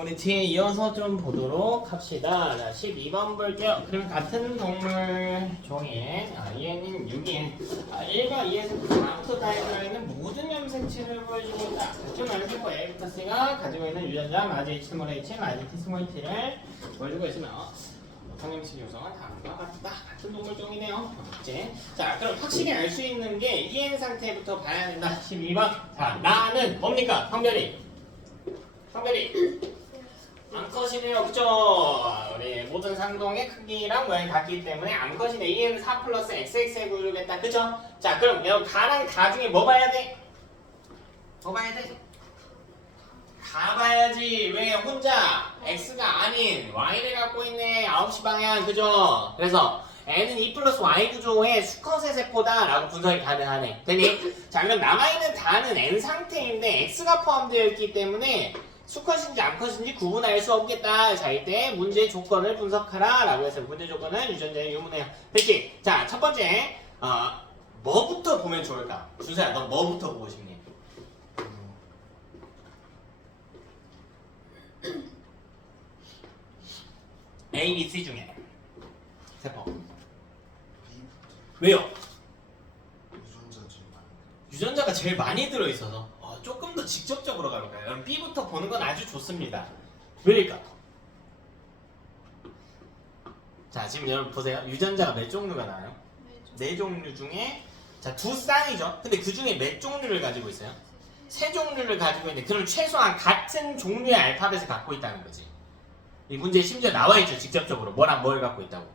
우리 뒤에 이어서 좀 보도록 합시다. 자, 12번 볼게요. 그럼 같은 동물 종인 EN인 6인 1과 2에서 다음부터 다에 있는 모든 염색체를 보여주고 있다. 같은 염색과 A부터 C가 가지고 있는 유전자 라지 H, 스몰 H, 라지 T, 스몰 T를 보여주고 있으며 성염색 요소가 다음과 같다. 같은 동물 종이네요. 그렇지? 자, 그럼 확실히 알 수 있는 게 EN 상태부터 봐야 된다. 12번. 자, 나는 뭡니까? 성별이 암컷이네요. 그죠? 우리 모든 상동의 크기랑 모양이 같기 때문에 암컷이네. EN은 4 플러스 XX에 구르겠다. 그죠? 자, 그럼 여기 가랑 가 중에 뭐 봐야 돼? 뭐 봐야 돼? 가 봐야지. 왜 혼자 X가 아닌 Y를 갖고 있네. 9시 방향. 그죠? 그래서 N은 2 플러스 Y 구조의 수컷의 세포다 라고 분석이 가능하네. 되니? 자, 그럼 남아있는 다는 N 상태인데 X가 포함되어 있기 때문에 수컷인지 암컷인지 구분할 수 없겠다. 자, 이때 문제 조건을 분석하라 라고 해서 문제 조건은 유전자의 유무네요. 됐지? 자, 첫 번째 뭐부터 보면 좋을까? 준서야, 너 뭐부터 보고 싶니? A, B, C 중에 세포. 왜요? 유전자가 제일 많이 들어있어서 조금 더 직접적으로 가볼까요? 여러분 B부터 보는 건 아주 좋습니다. 왜일까? 자, 지금 여러분 보세요. 유전자가 몇 종류가 나와요? 네 종류 중에 자, 두 쌍이죠. 근데 그 중에 몇 종류를 가지고 있어요? 세 종류를 가지고 있는데 그럼 최소한 같은 종류의 알파벳을 갖고 있다는 거지. 이 문제에 심지어 나와있죠. 직접적으로 뭐랑 뭘 갖고 있다고.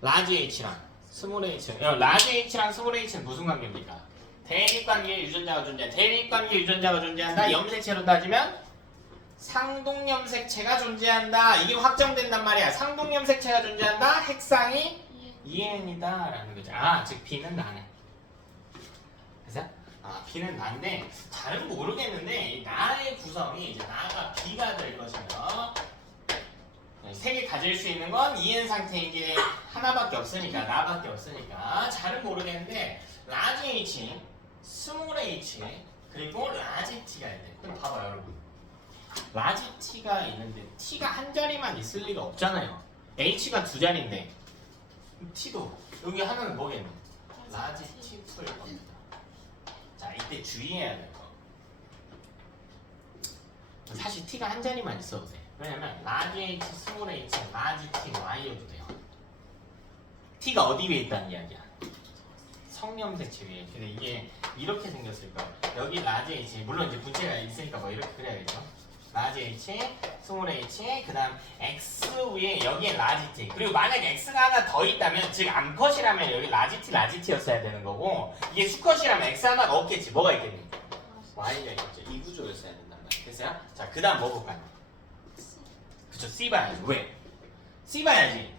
라지 H랑 스몰 H. 라지 H랑 스몰 H는 무슨 관계입니까? 대립관계의 유전자가 존재한다. 대립관계의 유전자가 존재한다. 염색체로 따지면 상동염색체가 존재한다. 이게 확정된단 말이야. 상동염색체가 존재한다. 핵상이 EN이다 라는 거죠. 아, 즉 B는 나네. 그래서 B는 나인데 잘은 모르겠는데 이 나의 구성이 이제 나가 B가 될 것이며 세 개 가질 수 있는 건 EN 상태인 게 하나밖에 없으니까 나밖에 없으니까 잘은 모르겠는데 라지 H, 스몰 H 그리고 라지 T가 있네. 그럼 봐봐요 여러분. 라지 T가 있는데 T가 한 자리만 있을 리가 없잖아요. H가 두 자리인데 T도 여기 하나는 뭐겠네? 라지 T2일 겁니다. 자, 이때 주의해야 될 거. 사실 T가 한 자리만 있어도 돼. 왜냐면 라지 H, 스몰 H, 라지 T, Y여도 돼요. T가 어디 위에 있다는 이야기야? 성염색체 위에. 근데 이게 이렇게 생겼을 거야. 여기 라지 H, 물론 이제 문제가 있으니까 뭐 이렇게 그려야겠죠. 라지 H, 스몰 H, 그 다음 X 위에 여기에 라지 T. 그리고 만약에 X가 하나 더 있다면, 즉 암컷이라면 여기 라지 T였어야 되는 거고, 이게 수컷이라면 X 하나가 없겠지. 뭐가 있겠니? Y가 있겠죠. 이 구조였어야 된단 말이야. 됐어요? 자, 그 다음 뭐 볼까요? 그쵸, C 봐야지. 왜? C 봐야지.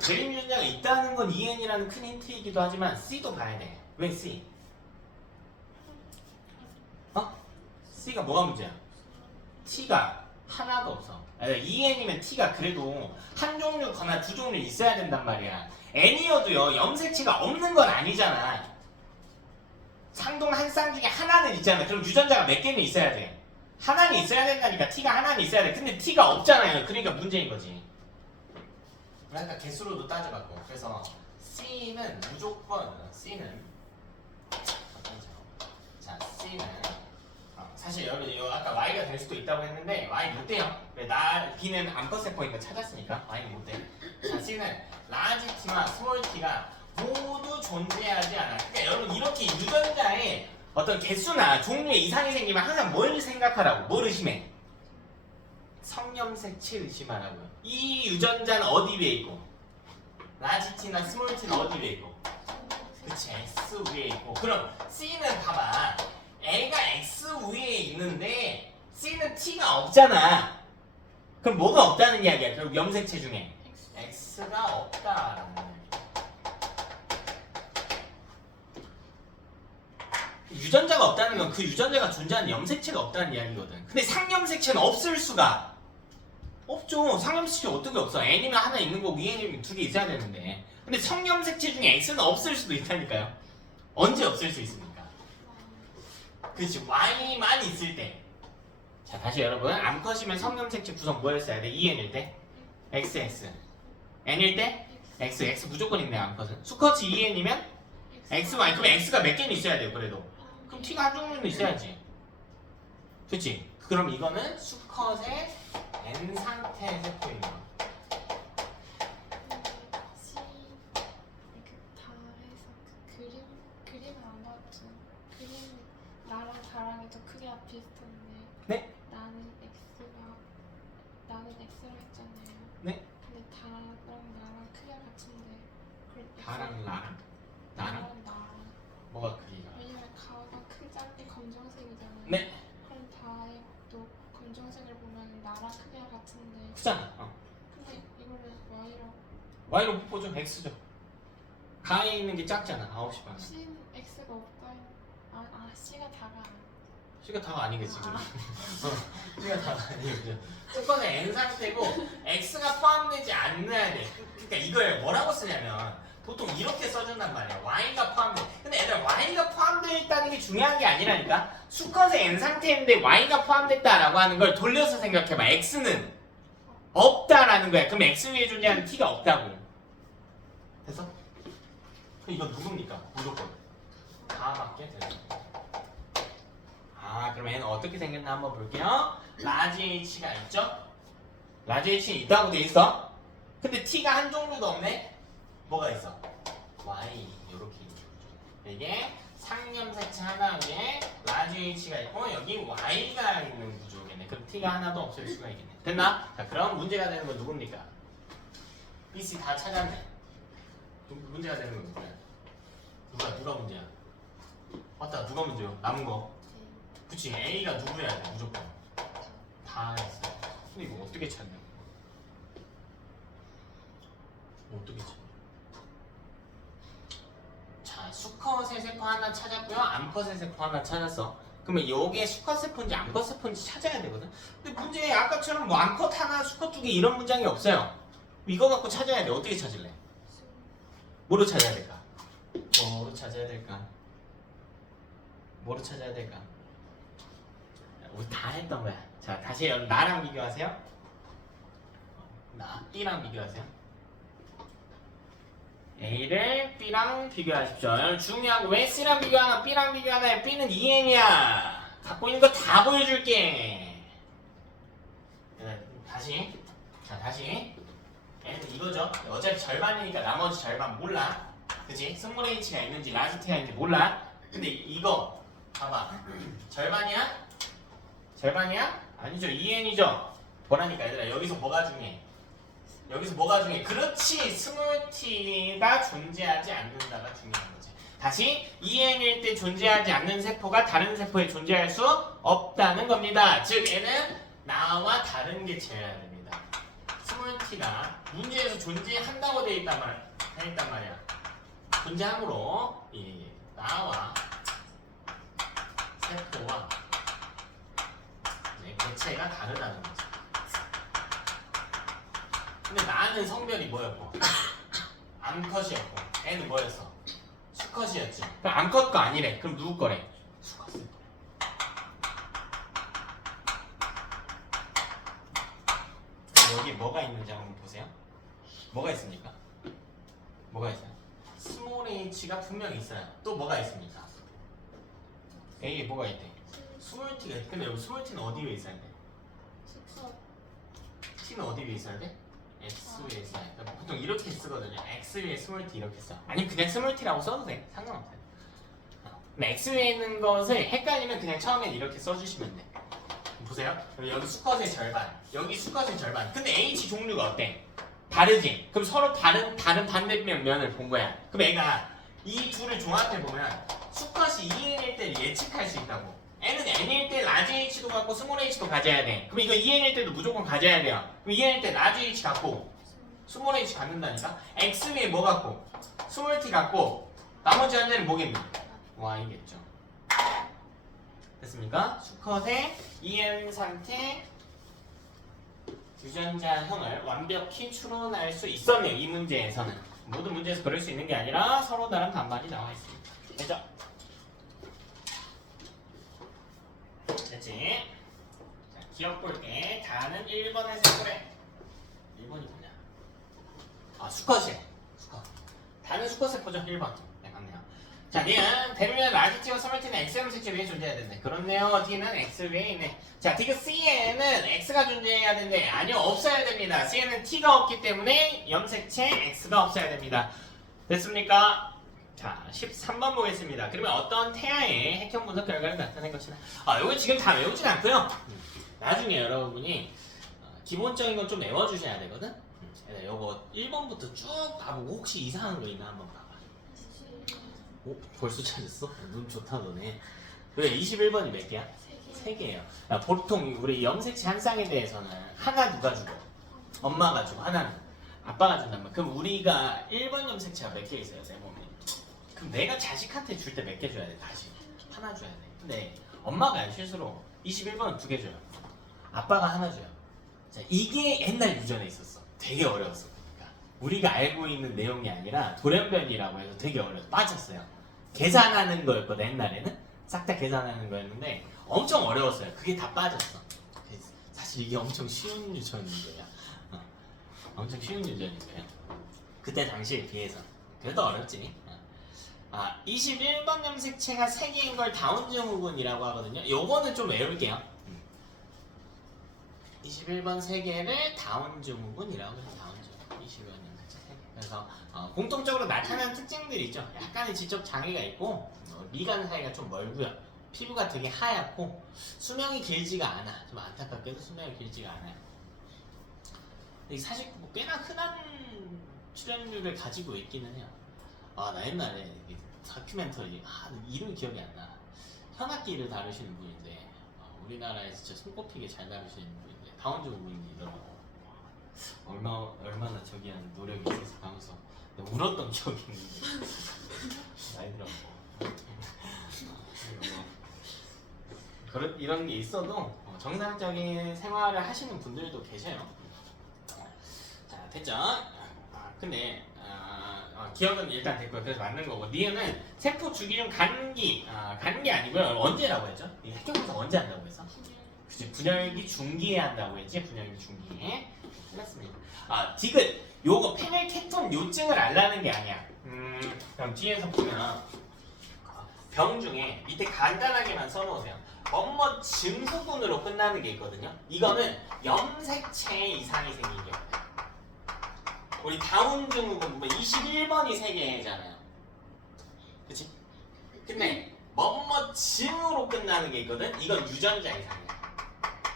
재림 유전자가 있다는 건 EN이라는 큰 힌트이기도 하지만 C도 봐야 돼. 왜 C? C가 뭐가 문제야? T가 하나도 없어. EN이면 T가 그래도 한 종류거나 두 종류 있어야 된단 말이야. N이어도요, 염색체가 없는 건 아니잖아. 상동 한 쌍 중에 하나는 있잖아. 그럼 유전자가 몇 개는 있어야 돼? 하나는 있어야 된다니까. T가 하나는 있어야 돼. 근데 T가 없잖아요. 그러니까 문제인 거지. 그러니까 개수로도 따져봤고. 그래서 C는 무조건 C는 자, C는 사실 여러분 이거 아까 Y가 될 수도 있다고 했는데 Y 못 돼요. 왜? B는 암컷 세포니까 찾았으니까 Y는 못 돼. 자, C는 라지 T와 스몰 T가 모두 존재하지 않아. 그러니까 여러분 이렇게 유전자에 어떤 개수나 종류의 이상이 생기면 항상 뭘 생각하라고? 뭘 의심해? 성염색체 의심하라고요. 이 유전자는 어디 위에 있고? 라지 T나 스몰 T는 어디 위에 있고? 그치, X 위에 있고. 그럼 C는 봐봐. A가 X 위에 있는데 C는 T가 없잖아. 그럼 뭐가 없다는 이야기야? 결국 염색체 중에 X가 없다라는 거야. 유전자가 없다는 건 그 유전자가 존재하는 염색체가 없다는 이야기거든. 근데 상염색체는 없을 수가 없죠. 상염색체 어떻게 없어? N이면 하나 있는 거고 EN이면 두 개 있어야 되는데. 근데 성염색체 중에 X는 없을 수도 있다니까요. 언제 없을 수 있습니까? 그렇지. Y만 있을 때. 자 다시 여러분 암컷이면 성염색체 구성 뭐였어야 돼? 2n일 때 XX n일 때 X 무조건 있네 암컷은. 수컷이 2n이면 XY 그럼 X가 몇 개는 있어야 돼요 그래도. 그럼 T가 한 종류는 있어야지. 그치? 그럼 이거는 수컷의 N 상태 세포인 거. 그림은 안 봤죠. 그림 나랑 다랑이 더 크기가 비슷한데. 네? 나는 X라 했잖아요. 네? 근데 다랑 나랑 크기가 같은데. 다랑 나랑? 나랑? 나랑. 뭐가 크기가? 왜냐면 가가 크장이 검정색이잖아요. 네? 그럼 다도 검정색을 보면 나랑 크기가 같은데. 크잖아. 근데 이거를 Y라고. Y로 보죠. X죠. 가에 있는 게 작잖아. 9시 반. C는 X가 없다요. C가 다가. C가 다가 아니겠지. 그럼. C가 다가 아니겠죠. 수컷은 N 상태고 X가 포함되지 않아야 돼. 그러니까 이걸 뭐라고 쓰냐면 보통 이렇게 써준단 말이야. Y가 포함돼. 근데 얘들아 Y가 포함되어 있다는 게 중요한 게 아니라니까. 수컷의 N 상태인데 Y가 포함됐다라고 하는 걸 돌려서 생각해봐. X는 없다라는 거야. 그럼 X 위에 존재하는 T가 없다고. 됐어? 그럼 이건 누굽니까? 무조건 다밖에 되죠. 그럼 얘는 어떻게 생겼나 한번 볼게요. 라지 H가 있죠? 라지 H는 있다고 돼 있어. 근데 T가 한 종류도 없네. 뭐가 있어? Y 요렇게 있는 거죠. 이게 상염색체 하나 위에 라지 H가 있고 여기 Y가 있는 구조겠네. 그럼 T가 하나도 없을 수가 있겠네. 됐나? 자 그럼 문제가 되는 건 누굽니까? B, C 다 찾았네. 문제가 되는 건 누구야? 누가 문제야? 맞다 누가 문제요? 남은 거. 그치 A가 누구야 돼 무조건. 다 했어. 근데 이거 어떻게 찾냐? 어떻게 찾냐? 자 수컷의 세포 하나 찾았고요. 암컷의 세포 하나 찾았어. 그러면 요게 수컷 세포인지 암컷 세포인지 찾아야 되거든. 근데 문제에 아까처럼 뭐 암컷 하나 수컷 두 개 이런 문장이 없어요. 이거 갖고 찾아야 돼. 어떻게 찾을래? 뭐로 찾아야 될까? 뭐로 찾아야 될까? 뭐로 찾아야 될까? 우리 다 했던 거야. 자 다시 여러분 나랑 비교하세요. 나 B랑 비교하세요. A를 B랑 비교하십시오. 여러분 중요한 거 왜 C랑 비교하나 B랑 비교하나. B는 2n이야. 갖고 있는 거 다 보여줄게. 다시 다시 얘는 이거죠. 어차피 절반이니까 나머지 절반 몰라. 그치? 스몰 h가 있는지 라지 t가 있는지 몰라. 근데 이거 봐봐. 절반이야? 절반이야? 아니죠. 2n이죠. 보라니까 얘들아 여기서 뭐가 중요해? 여기서 뭐가 중요해? 그렇지. 스몰 t가 존재하지 않는다가 중요한 거지. 다시 2n일 때 존재하지 않는 세포가 다른 세포에 존재할 수 없다는 겁니다. 즉 얘는 나와 다른 게 되어야 됩니다. 스몰 t가 문제에서 존재한다고 되어 있단 말이야. 존재함으로 나와 세포와 개체가 다르다는 거지. 근데 나는 성별이 뭐였고? 암컷이었고 애는 뭐였어? 수컷이었지. 그럼 암컷 거 아니래. 그럼 누구 거래? 수컷 세포. 여기 뭐가 있는지 한번 보세요. 뭐가 있습니까? 뭐가 있어요? 스몰 h가 분명히 있어요. 또 뭐가 있습니까? A에 뭐가 있대? 스몰 t가 있대. 근데 여기 스몰 t는 어디 위에 있어야 돼? 숙소. t는 어디 위에 있어야 돼? x 위에 있어야 돼. 보통 이렇게 쓰거든요. x 위에 스몰 t 이렇게 써. 아니 그냥 스몰 t라고 써도 돼. 상관없어요. 근데 x 위에 있는 것을 헷갈리면 그냥 처음엔 이렇게 써주시면 돼. 보세요. 여기 수컷의 절반, 여기 수컷의 절반. 근데 H 종류가 어때? 다르지? 그럼 서로 다른 반대면을 본 거야. 그럼 애가 이 둘을 종합해 보면 수컷이 2n일 때 예측할 수 있다고. N은 N일 때 라지 H도 갖고 스몰 H도 가져야 돼. 그럼 이거 2n일 때도 무조건 가져야 돼요. 그럼 2n일 때 라지 H 갖고 스몰 H 갖는다니까? X 위에 뭐 갖고? 스몰 T 갖고 나머지 한 개는 뭐겠니? Y겠죠. 됐습니까? 수컷의 EN 상태 유전자형을 완벽히 추론할 수 있었네요. 이 문제에서는. 모든 문제에서 그럴 수 있는 게 아니라 서로 다른 반반이 나와 있습니다. 됐죠? 됐지? 자, 기억 볼게. 다는 1번에서 그래. 1번이 뭐냐? 아, 수컷이에요. 수컷. 다는 수컷을 보죠. 1번. 네, 맞네요. 자, D는 대륙의 라지 찍어 스몰티는 X 염색체 위에 존재해야 된대. 그렇네요. D는 X 위에 있네. 자, 디귿 C에는 X가 존재해야 되는데 아니요, 없어야 됩니다. C에는 T가 없기 때문에 염색체 X가 없어야 됩니다. 됐습니까? 자, 13번 보겠습니다. 그러면 어떤 태아의 핵형 분석 결과를 나타낸 것이다. 아, 이거 지금 다 외우진 않고요. 나중에 여러분이 기본적인 건 좀 외워주셔야 되거든. 요거 1번부터 쭉 가보고 혹시 이상한 거 있나 한번 봐봐. 오, 벌써 찾았어? 눈 좋다 너네. 그래, 21번이 몇 개야? 3개예요. 보통 우리 염색체 한 쌍에 대해서는 하나 누가 주고? 엄마가 주고 하나는 아빠가 준단 말이야. 그럼 우리가 1번 염색체가 몇 개 있어요? 내 몸에. 그럼 내가 자식한테 줄 때 몇 개 줘야 돼? 다시 하나 줘야 돼. 근데 엄마가 실수로 21번은 2개 줘요. 아빠가 하나 줘요. 자, 이게 옛날 유전에 있었어. 되게 어려웠어. 그러니까 우리가 알고 있는 내용이 아니라 돌연변이라고 해서 되게 어려워. 빠졌어요. 계산하는 거였거든. 옛날에는 싹 다 계산하는 거였는데 엄청 어려웠어요. 그게 다 빠졌어. 사실 이게 엄청 쉬운 유전인 거야. 엄청 쉬운 유전인 거예요. 그때 당시에 비해서. 그래도 어렵지. 21번 염색체가 3개인 걸 다운 증후군이라고 하거든요. 요거는 좀 외울게요. 21번 3개를 다운 증후군이라고 해요. 다운 증후군. 21번 염색체 3개. 그래서 공통적으로 나타나는 특징들이 있죠. 약간의 지적 장애가 있고 미간 사이가 좀 멀고요. 피부가 되게 하얗고 수명이 길지가 않아. 좀 안타깝게도 수명이 길지가 않아요. 근데 사실 뭐 꽤나 흔한 출연율을 가지고 있기는 해요. 나 옛날에 다큐멘터리 이름이 기억이 안 나. 현악기를 다루시는 분인데 우리나라에 진짜 손꼽히게 잘 다루시는 분인데 다운 증후군이더라고. 얼마나 저기한 노력이 있어서 하면서 울었던 기억이 있는데 나이 들었고. 그런 이런 게 있어도 정상적인 생활을 하시는 분들도 계셔요. 자, 됐죠? 근데 기억은 일단 됐고요. 그래서 맞는 거고. 니은은 세포 주기 중 간기, 간기 아니고요. 언제라고 했죠? 핵형 분석 언제 한다고 했어? 그치, 분열기 중기에 한다고 했지. 분열기 중기에. 틀렸습니다. 디귿 요거 페닐케톤 요증을 알라는 게 아니야. 그럼 뒤에서 보면 병 중에 밑에 간단하게만 써놓으세요. 뭐뭐 증후군으로 끝나는 게 있거든요. 이거는 염색체 이상이 생긴 경우예요. 우리 다운 증후군 21번이 3개잖아요. 그치? 근데 뭐뭐 증으로 끝나는 게 있거든. 이건 유전자 이상이야.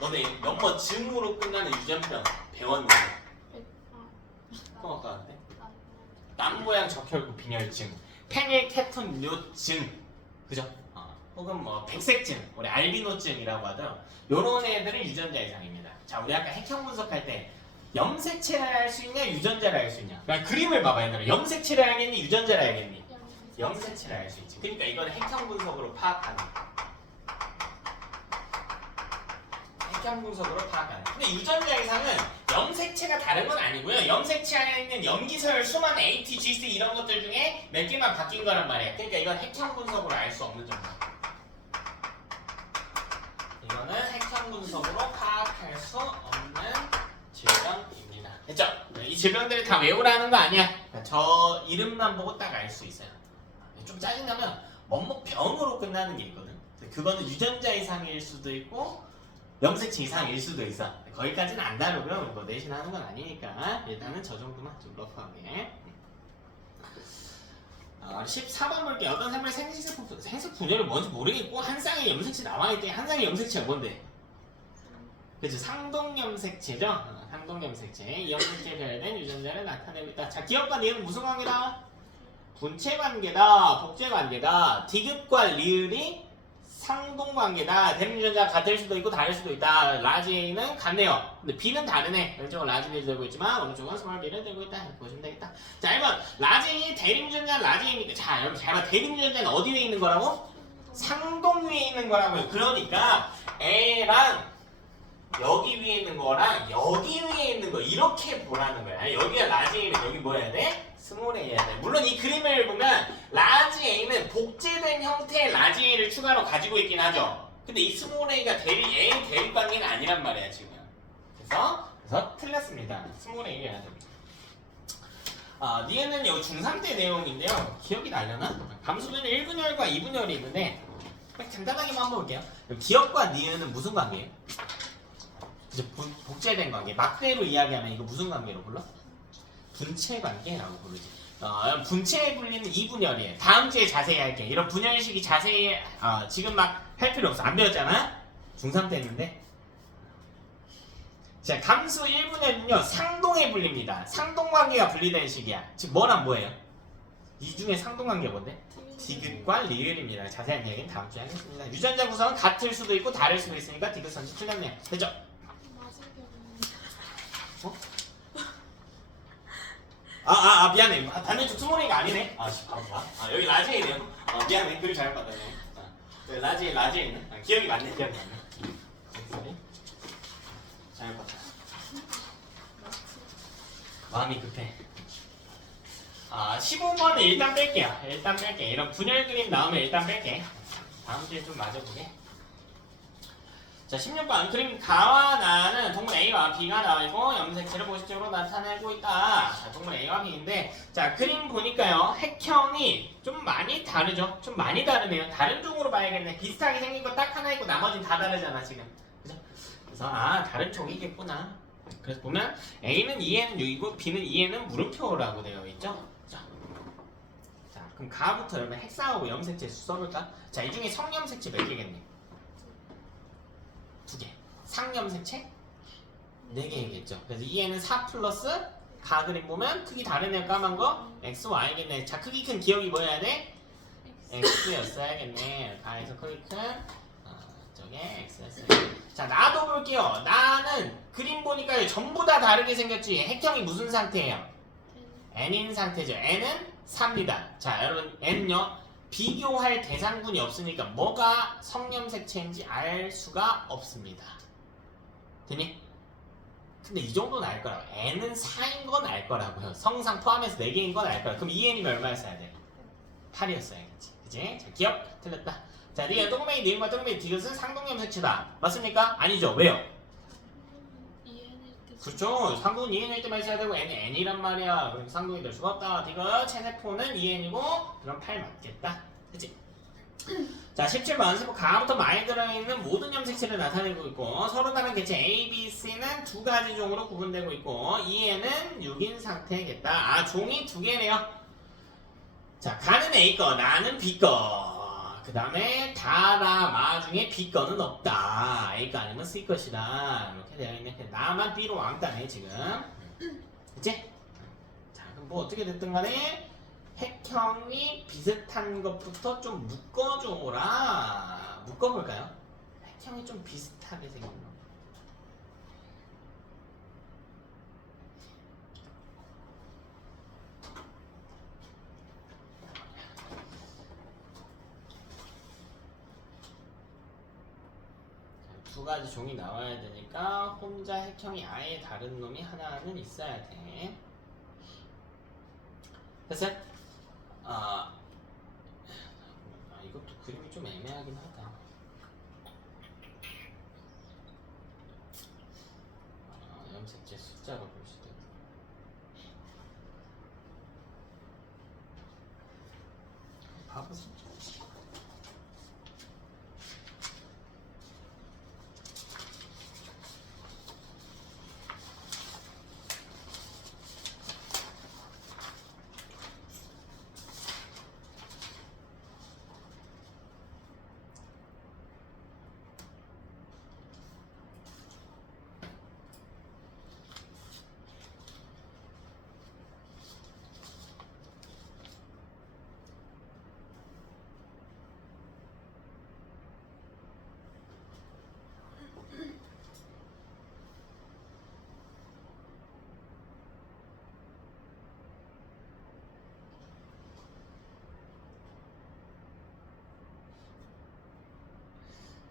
너네 뭐뭐 증으로 끝나는 유전병 배웠니? 그럼 아까 한테 남모양 적혈구 빈혈증, 페닐케톤 요증, 그죠? 혹은 뭐 백색증, 우리 알비노증이라고 하죠. 요런 애들은 유전자 이상입니다. 자, 우리 아까 핵형 분석할 때 염색체를 알 수 있냐, 유전자를 알 수 있냐? 그러니까 그림을 봐봐, 얘들아. 염색체를 알겠니, 유전자를 알겠니? 염색체를 알 수 있지. 그러니까 이거는 핵형 분석으로 파악하는 거야. 핵형 분석으로 파악하는 거야. 근데 유전자 이상은 염색체가 다른 건 아니고요. 염색체 안에 있는 염기서열, 수만 AT, GC 이런 것들 중에 몇 개만 바뀐 거란 말이야. 그러니까 이건 핵형 분석으로 알 수 없는 점이야. 이거는 핵형 분석으로 파악할 수 없는 질병입니다. 됐죠? 이 질병들을 다 외우라는 거 아니야. 그러니까 저 이름만 보고 딱 알 수 있어요. 좀 짜증나면 뭐뭐 병으로 끝나는 게 있거든. 그거는 유전자 이상일 수도 있고 염색체 이상일 수도 있어. 거기까지는 안 다루고요. 뭐 내신 하는 건 아니니까 일단은 저 정도만 좀 러프하게. 14번 볼게요. 어떤 생물의 생식 분열이 뭔지 모르겠고 한 쌍의 염색체 나와있대. 한 쌍의 염색체가 뭔데? 그렇죠. 상동염색체죠. 상동염색체. 이 염색체에 배열된 유전자를 나타내고 있다. 자, 기억과 니은 무슨 관계다? 분체관계다. 복제관계다. 디귿과 리을이 상동관계다. 대립 유전자가 같을 수도 있고 다를 수도 있다. 라지 A는 같네요. 근데 B는 다르네. 왼쪽은 라지 B를 들고 있지만 오른쪽은 스몰 B를 들고 있다. 이렇게 보시면 되겠다. 자, 1번 라지 A 대립 유전자 라지 A니까 자, 여러분 잘 봐. 대립 유전자는 어디 위에 있는 거라고? 상동 위에 있는 거라고요. 그러니까 A랑 여기 위에 있는 거랑 여기 위에 있는 거 이렇게 보라는 거야. 여기가 라지 A는 여기 뭐 해야 돼? 스몰 A 해야 돼. 물론 이 그림을 보면 라지 A는 복제된 형태의 라지 A를 추가로 가지고 있긴 하죠. 근데 이 스몰 a가 A 대립 관계는 아니란 말이야 지금. 그래서 틀렸습니다. 스몰 a가 됩니다. 니은은 요 중3 때 내용인데요. 기억이 나려나? 감수는 1분열과 2분열이 있는데 간단하게만 한번 볼게요. 기억과 니은은 무슨 관계예요? 이제 복제된 관계. 막대로 이야기하면 이거 무슨 관계로 불러? 분체 관계라고 부르지. 분체에 불리는 2분열이에요. 다음 주에 자세히 할게. 이런 분열식이 자세히 지금 막 할 필요 없어. 안 배웠잖아? 중3 때 했는데. 자, 감수 1분열은요 상동에 불립니다. 상동관계가 분리된 식이야. 즉 뭐랑 뭐예요? 이 중에 상동관계 뭔데? 디귿과 리을입니다. 자세한 얘기는 다음 주에 하겠습니다. 유전자 구성은 같을 수도 있고 다를 수도 있으니까 디귿 선지 틀렸네요. 됐죠? 맞은 경우는 미안해. 반대쪽 스몰이가 아니네. 여기 라지에이네요. 미안해. 글을 잘못 봤다네. 라지에이는 기억이 맞네. sorry. 잘못 봤다. 마음이 급해. 15번은 일단 뺄게요. 이런 분열 그림 나오면 일단 뺄게. 다음 주에 좀 맞아보게. 자, 16번 그림 가와 나는 동물 A와 B가 나와있고 염색체를 보식적으로 나타내고 있다. 자, 동물 A와 B인데 자, 그림 보니까요 핵형이 좀 많이 다르죠? 좀 많이 다르네요. 다른 종으로 봐야겠네. 비슷하게 생긴 거 딱 하나 있고 나머지는 다 다르잖아 지금. 그죠? 그래서 다른 종이겠구나. 그래서 보면 A는 2에는 6이고 B는 2에는 물음표라고 되어 있죠? 자, 그럼 가부터 여러분 핵상하고 염색체 수 써볼까? 자, 이 중에 성염색체 몇 개겠니? 2개. 상염색체? 4개겠죠. 그래서 2에는 4 플러스 가 그림 보면 크기 다르네요. 까만 거 X, Y겠네. 자, 크기 큰 기억이 뭐여야 돼? X였어야겠네. 가에서 크기 큰 저게 X였어요. 자, 나도 볼게요. 나는 그림 보니까 전부 다 다르게 생겼지. 핵형이 무슨 상태예요? N인 상태죠. N은 4입니다. 자, 여러분 N은요 비교할 대상군이 없으니까 뭐가 성염색체인지 알 수가 없습니다. 되니? 근데 이 정도는 알 거라고. N은 4인 건 알 거라고요. 성상 포함해서 4개인 건 알 거라고. 그럼 2N이면 얼마였어야 돼? 8이었어야겠지. 그치? 자, 기억? 틀렸다. 자, 니가 똥맹이 니은과 똥맹이 디귿은 상동염색체다. 맞습니까? 아니죠. 왜요? 그렇죠. 상동은 2N일 때만 있어야 되고 N은 N이란 말이야. 그럼 상동이 될 수가 없다. 디귿 체세포는 2N이고 그럼 8 맞겠다. 그치? 자, 17번 세포 가부터 많이 들어있는 모든 염색체를 나타내고 있고 서로 다른 개체 A, B, C는 2가지 종으로 구분되고 있고 2N은 6인 상태겠다. 종이 2개네요. 자, 가는 A 거, 나는 B 거. 그 다음에 다라 마 중에 B 거는 없다. A 거 아니면 C 것이다. 이렇게 되어 있네. 나만 B로 왕따네 지금. 그치? 자, 그럼 뭐 어떻게 됐든 간에 핵형이 비슷한 것부터 좀 묶어줘라. 묶어볼까요? 핵형이 좀 비슷하게 생긴 거. 두 가지 종이 나와야 되니까 혼자 핵형이 아예 다른 놈이 하나는 있어야 돼. 됐어요? 이것도 그림이 좀 애매하긴 하다. 염색체 숫자로 볼 수도 있고. 봐보세요.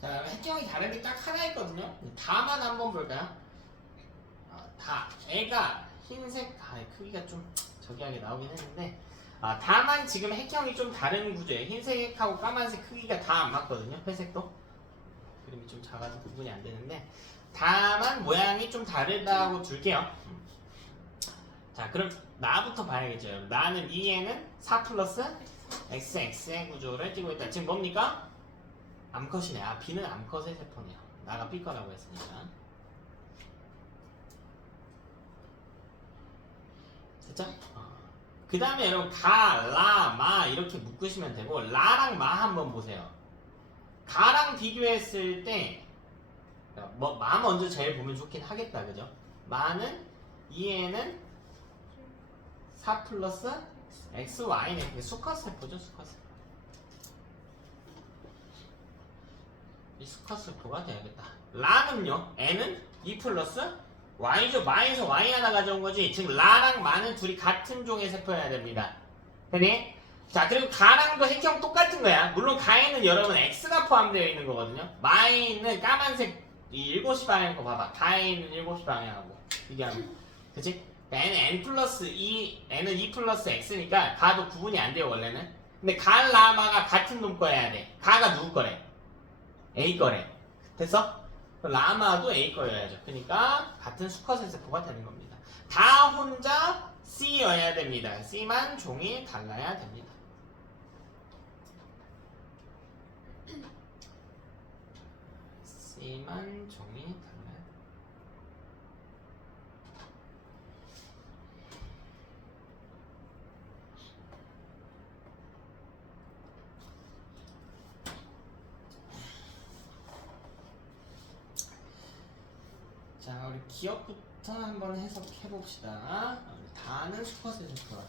자, 핵형이 다른 게 딱 하나 있거든요. 다만 한번 볼까요? 다 애가 흰색 크기가 좀 저기하게 나오긴 했는데 다만 지금 핵형이 좀 다른 구조예요. 흰색하고 까만색 크기가 다 안 맞거든요. 회색도. 그림이 좀 작아서 구분이 안 되는데 다만 모양이 좀 다르다고 둘게요. 자, 그럼 나부터 봐야겠죠. 나는 이에는 4 플러스 xx의 구조를 띄고 있다. 지금 뭡니까? 암컷이네. 아, b는 암컷의 세포네요. 나가 b거라고 했으니까. 됐죠? 그 다음에 여러분 가, 라, 마 이렇게 묶으시면 되고 라랑 마 한번 보세요. 가랑 비교했을 때 마 먼저 제일 보면 좋긴 하겠다. 그죠? 마는 이에는 4 플러스 xy네. 수컷 세포죠. 수컷 세포. 이 수컷 세포가 돼야겠다. 라는요. n은 2 플러스 y죠. 마에서 y 하나 가져온 거지. 즉 라랑 마는 둘이 같은 종의 세포여야 됩니다. 되니? 자, 그리고 가랑도 핵형 똑같은 거야. 물론 가에는 여러분 x가 포함되어 있는 거거든요. 마에 있는 까만색 이 7시 방향 거 봐봐. 가에 있는 7시 방향하고 비교하면. 그치? n은 n 플러스 2, n은 2 플러스 x니까 가도 구분이 안 돼요 원래는. 근데 가, 라, 마가 같은 놈 거여야 돼. 가가 누구 거래? A 거래. 됐어? 라마도 A 거여야죠. 그러니까 같은 수컷의 세포가 되는 겁니다. 다 혼자 C여야 됩니다. C만 종이 달라야 됩니다. C만 종이 달라야 됩니다. 자, 우리 기억부터 한번 해석해 봅시다. 다는 수컷의 세포.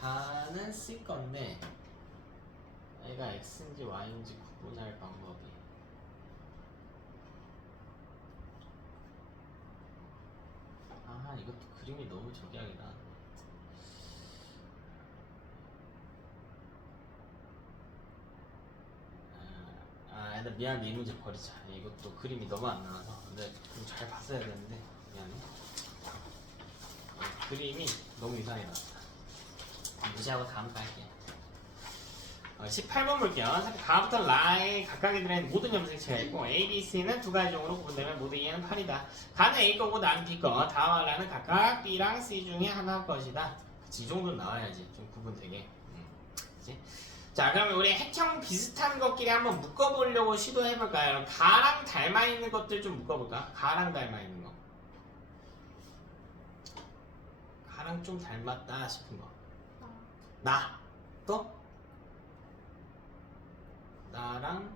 다는 C 건데 얘가 X인지 Y인지 구분할 방법이. 아, 이것도 그림이 너무 저기하게다. 일단 미안한데 이 문제 버리자. 이것도 그림이 너무 안 나와서. 근데 좀 잘 봤어야 되는데 미안해. 그림이 너무 이상하게 나왔다. 무시하고 다음 거 할게요. 18번 볼게요. 가부터 라에 각각에 들어있는 모든 염색체가 있고 A, B, C는 두 가지 종으로 구분되면 모두 E는 8이다. 가는 A 거고 나는 B 거. 다와 라는 각각 B랑 C 중에 하나 것이다. 이 정도는 나와야지. 좀 구분되게. 그치? 자, 그러면 우리 핵형 비슷한 것끼리 한번 묶어보려고 시도해볼까요? 가랑 닮아 있는 것들 좀 묶어볼까? 가랑 닮아 있는 거. 가랑 좀 닮았다 싶은 거. 나. 또? 나랑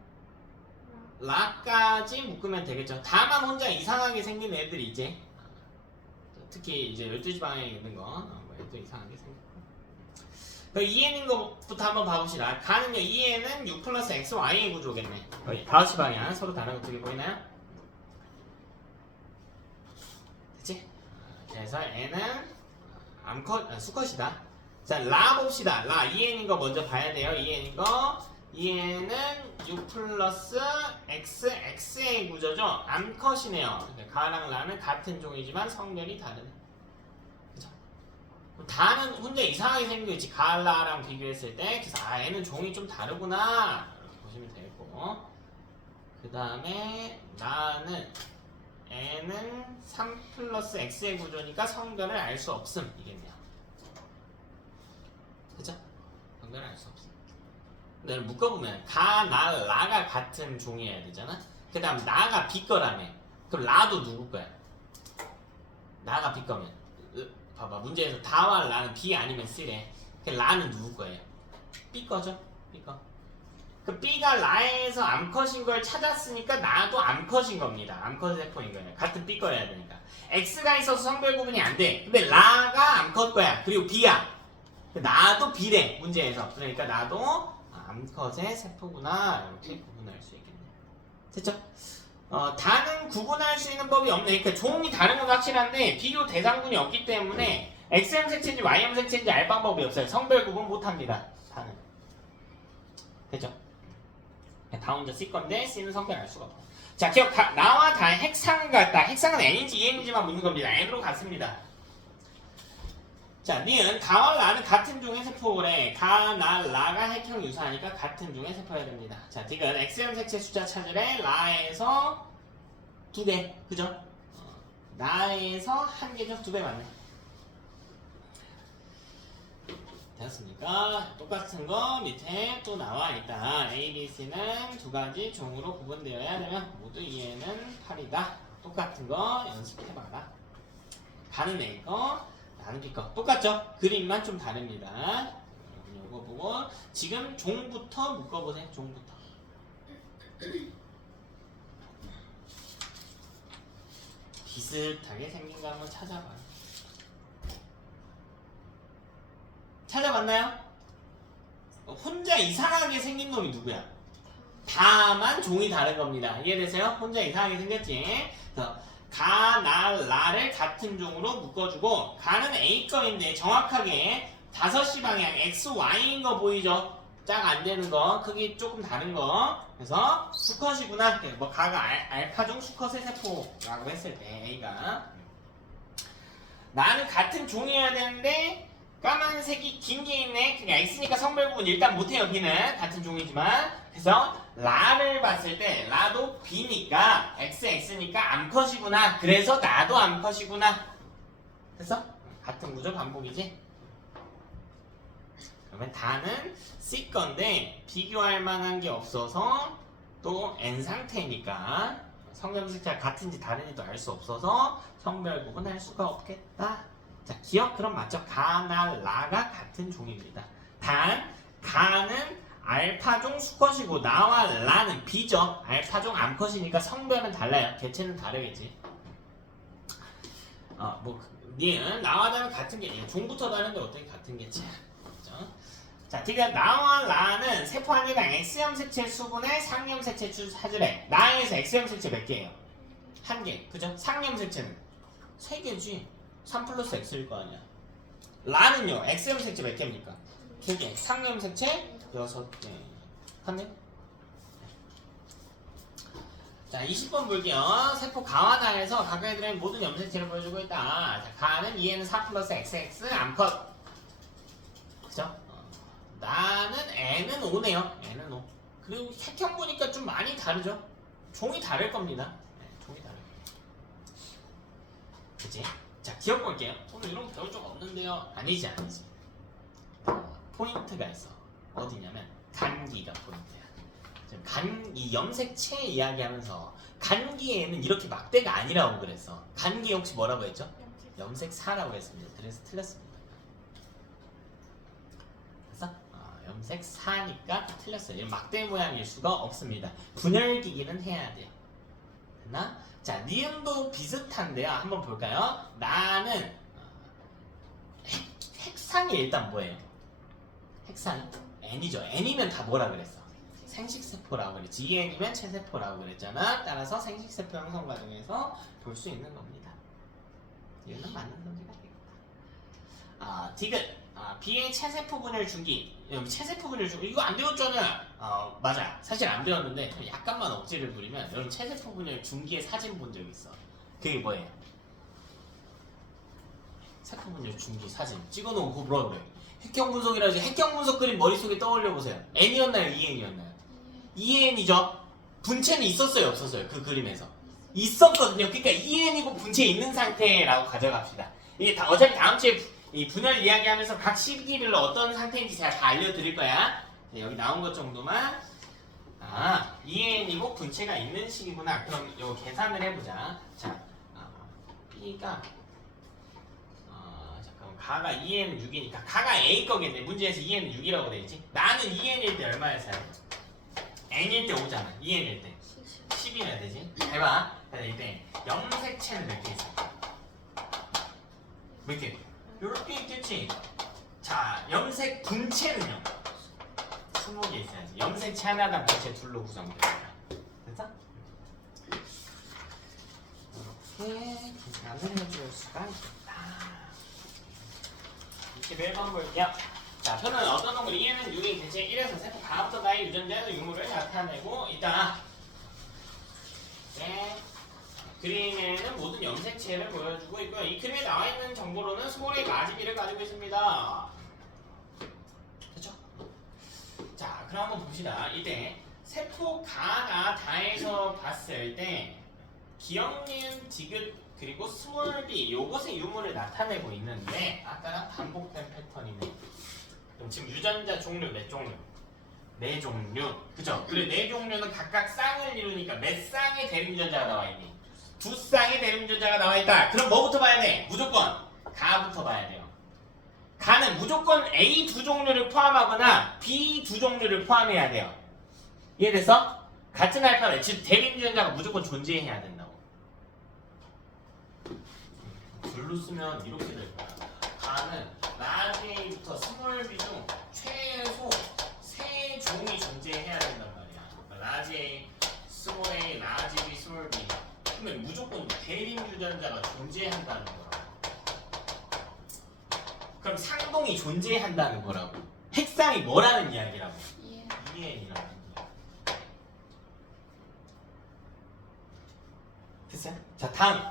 라까지 묶으면 되겠죠. 다만 혼자 이상하게 생긴 애들이 이제 특히 이제 12시 방향에 있는 거 또 이상하게 생겼고. 그 EN인 것부터 한번 봐봅시다. 가는요. EN은 6 플러스 X, Y의 구조겠네. 5시 방향 서로 다른 거 두 개 보이나요? 됐지? 그래서 N은 암컷, 수컷이다. 자, 라 봅시다. 라, EN인 거 먼저 봐야 돼요. EN인 거. EN은 6 플러스 X, X의 구조죠. 암컷이네요. 가랑 라는 같은 종이지만 성별이 다르네. 그죠? 다는 혼자 이상하게 생긴 거 있지. 가, 라랑 비교했을 때. 그래서 얘는 종이 좀 다르구나. 이렇게 보시면 되겠고. 그 다음에 나는 N은 3 플러스 X의 구조니까 성별을 알 수 없음. 이겠네요. 그죠? 성별을 알 수 없음. 근데 묶어보면 가, 나, 라가 같은 종이어야 되잖아. 그 다음 나가 B 거라며. 그럼 라도 누구 거야? 나가 B 거면 봐봐 문제에서 다와 라는 B 아니면 C래. 그 라는 누구 거예요? B 거죠? B 거. 그 B가 라에서 암컷인 걸 찾았으니까 나도 암컷인 겁니다. 암컷 세포인 거예요. 같은 B 거여야 되니까. X가 있어서 성별 구분이 안 돼. 근데 라가 암컷 거야. 그리고 B야. 나도 B래 문제에서. 그러니까 나도 암컷의 세포구나 이렇게 구분할 수 있겠네요. 됐죠? 다는 구분할 수 있는 법이 없네. 그러니까 종이 다른 건 확실한데 비교 대상군이 없기 때문에 X형 색체인지 Y형 색체인지 알 방법이 없어요. 성별 구분 못합니다. 다는. 됐죠? 다 혼자 C 건데 C는 성별 알 수가 없고. 자, 기억 나와 다 핵상 같다. 핵상은 N인지 EN인지만 묻는 겁니다. N으로 갔습니다. 자, 니은 가와 라는 같은 종의 세포래. 가, 나, 라가 핵형 유사하니까 같은 종의 세포여야 됩니다. 자, 디귿 X형 색채 숫자 찾으래. 라에서 2배, 그죠? 나에서 1개죠? 2배 맞네. 됐습니까? 똑같은 거 밑에 또 나와 있다. A, B, C는 두 가지 종으로 구분되어야 되면 모두 이해는 8이다. 똑같은 거 연습해봐라. 가는 A 거, 나는 B 거. 똑같죠? 그림만 좀 다릅니다. 요거 보고 지금 종부터 묶어보세요. 종부터. 비슷하게 생긴 거 한번 찾아봐요. 찾아봤나요? 혼자 이상하게 생긴 놈이 누구야? 다만 종이 다른 겁니다. 이해되세요? 혼자 이상하게 생겼지? 그래서 가, 나, 라를 같은 종으로 묶어주고 가는 A 거인데 정확하게 5시 방향 X, Y인 거 보이죠? 짝 안 되는 거, 크기 조금 다른 거. 그래서 수컷이구나. 뭐 가가 알파종 수컷의 세포라고 했을 때 A가 나는 같은 종이어야 되는데 까만색이 긴 게 있네. 그게 X니까 성별 구분 일단 못해요. B는 같은 종이지만. 그래서 라를 봤을 때 라도 B니까 XX, X니까 암컷이구나. 그래서 나도 암컷이구나. 그래서 같은 구조 반복이지. 그러면 다는 C 건데 비교할 만한 게 없어서 또 N 상태니까 성염색자 같은지 다른지도 알 수 없어서 성별 구분할 수가 없겠다. 자, 기억 그럼 맞죠? 가, 나, 라가 같은 종입니다. 단, 가는 알파종 수컷이고 나와 라는 B죠. 알파종 암컷이니까 성별은 달라요. 개체는 다르겠지. 니은 나와 라는 같은 게 종부터 다른데 어떻게 같은 개체야? 그죠? 자, 디귿 나와 라는 세포 한 개당 X형 색채 수분의 상염 색채 찾으래. 나에서 X형 색채 몇 개예요? 1개. 그죠? 상염 색채는 3개지. 3 플러스 X일 거 아니야. 라는요, X형 색채 몇 개입니까? 2개. 상염 색채 6개. 맞네? 자, 20번 볼게요. 세포 가와 나에서 각각의 들의 모든 염색체를 보여주고 있다. 자, 가는 얘는 4 플러스 XX 암컷. 그죠? 나는 N은 5네요. N은 5. 그리고 색형 보니까 좀 많이 다르죠? 종이 다를 겁니다. 네, 종이 다를 겁니다. 그치? 자, 기억 볼게요. 오늘 이런 거 배울 적 없는데요. 아니지. 포인트가 있어. 어디냐면 간기가 포인트야. 지금 이 염색체 이야기하면서 간기에는 이렇게 막대가 아니라고 그랬어. 간기 혹시 뭐라고 했죠? 염색사라고 했습니다. 그래서 틀렸습니다. 그래서 염색사니까 틀렸어요. 이런 막대 모양일 수가 없습니다. 분열기기는 해야 돼요. 됐나? 자, 니은도 비슷한데요. 한번 볼까요? 나는 핵상이 일단 뭐예요? 핵상 N이죠. N이면 다 뭐라 그랬어? 생식세포라고 그랬지. EN이면 체세포라고 그랬잖아. 따라서 생식세포 형성 과정에서 볼 수 있는 겁니다. 이거는 맞는 소리가 되겠다. 디귿 B의 체세포 분열 주기. 여기 체세포 분열 주기 이거 안 배웠잖아. 맞아. 사실 안 배웠는데 약간만 억지를 부리면 여러분 체세포 분열 중기의 사진 본 적 있어. 그게 뭐예요? 세포 분열 중기 사진 찍어놓은 거 뭐라 그래? 핵형 분석이라지. 핵형 분석 그림 머릿속에 떠올려 보세요. N이었나요? EN이었나요? EN이죠. 분체는 있었어요? 없었어요? 그 그림에서 있었거든요. 그러니까 EN이고 분체 있는 상태라고 가져갑시다. 이게 어차피 다음 주에 이 분열 이야기하면서 각 시기별로 어떤 상태인지 제가 다 알려드릴 거야. 여기 나온 것 정도만. EN이고 분체가 있는 시기구나. 그럼 이거 계산을 해보자. 자, B가 잠깐만, 가가 EN은 6이니까 가가 A 거겠네. 문제에서 EN은 6이라고 되어있지. 나는 EN일 때 얼마였어요? N일 때 5잖아. EN일 때 10이나 되지. 해봐. 이때 염색체는 몇 개 있어? 몇 개? 요렇게 있겠지. 자, 염색 분체는요? 20개 있어야지. 염색체 하나당 분체 둘로 구성됩니다. 됐어? 이렇게 계산을 해줄 수가 있겠다. 21번 볼게요. 자, 표는 어떤 동물 E는 6이 대체 1에서 세포 가부터 나의 유전자의 유무를 나타내고 있다. 네. 그림에는 모든 염색체를 보여주고 있고요. 이 그림에 나와 있는 정보로는 스몰 A 라지 B를 가지고 있습니다. 됐죠? 자, 그럼 한번 봅시다. 이때 세포 가나 다에서 봤을 때 기억, 니은, 디귿 그리고 스몰 b 요것의 유무를 나타내고 있는데 아까랑 반복된 패턴이네. 그럼 지금 유전자 종류 몇 종류? 네 종류. 그죠? 그리고 네 종류는 각각 쌍을 이루니까 몇 쌍의 대립 유전자가 나와 있니? 두 쌍의 대립 유전자가 나와 있다. 그럼 뭐부터 봐야 돼? 무조건 가부터 봐야 돼요. 가는 무조건 A 두 종류를 포함하거나 B 두 종류를 포함해야 돼요. 이해됐어? 같은 알파벳, 즉 대립 유전자가 무조건 존재해야 된다고. 글로 쓰면 이렇게 될 거야. 가는 라지 A부터 스몰 B 중 최소 세 종이 존재해야 된단 말이야. 라지 A, 스몰 A, 라지 B, 스몰 B. 그러면 무조건 대립 유전자가 존재한다는 거야. 그럼 상동이 존재한다는 거라고. 핵상이 뭐라는 이야기라고? EN이라는 이야기. 됐어요? 자, 다음.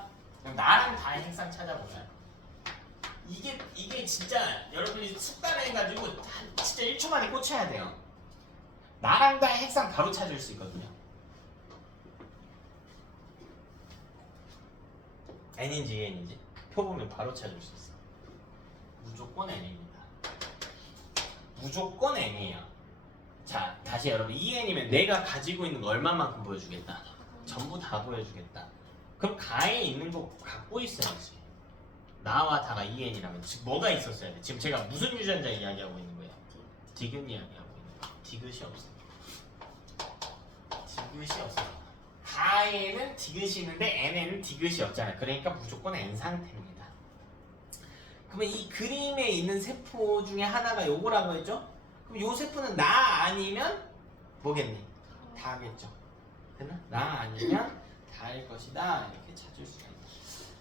그럼 나랑 다의 핵상 찾아보자. 이게 진짜 여러분이 숙달해가지고 진짜 1초 만에 꽂혀야 돼요. 나랑 다의 핵상 바로 찾을 수 있거든요. N인지 EN인지 표 보면 바로 찾을 수 있어. 무조건 N입니다. 무조건 N이에요. 자, 다시 여러분 EN이면 내가 가지고 있는 거 얼마만큼 보여주겠다? 전부 다 보여주겠다. 그럼 가에 있는 거 갖고 있어야지. 나와 다가 EN이라면 즉 뭐가 있었어야 돼? 지금 제가 무슨 유전자 이야기하고 있는 거예요? 디귿 이야기하고 있는 거예요. 디귿이 없어요. 디귿이 없어요. 가에는 디귿이 있는데 N에는 디귿이 없잖아요. 그러니까 무조건 N 상태입니다. 그러면 이 그림에 있는 세포 중에 하나가 요거라고 했죠? 그럼 요 세포는 나 아니면 뭐겠니? 다겠죠. 됐나? 나 아니면 다일 것이다. 이렇게 찾을 수가 있다.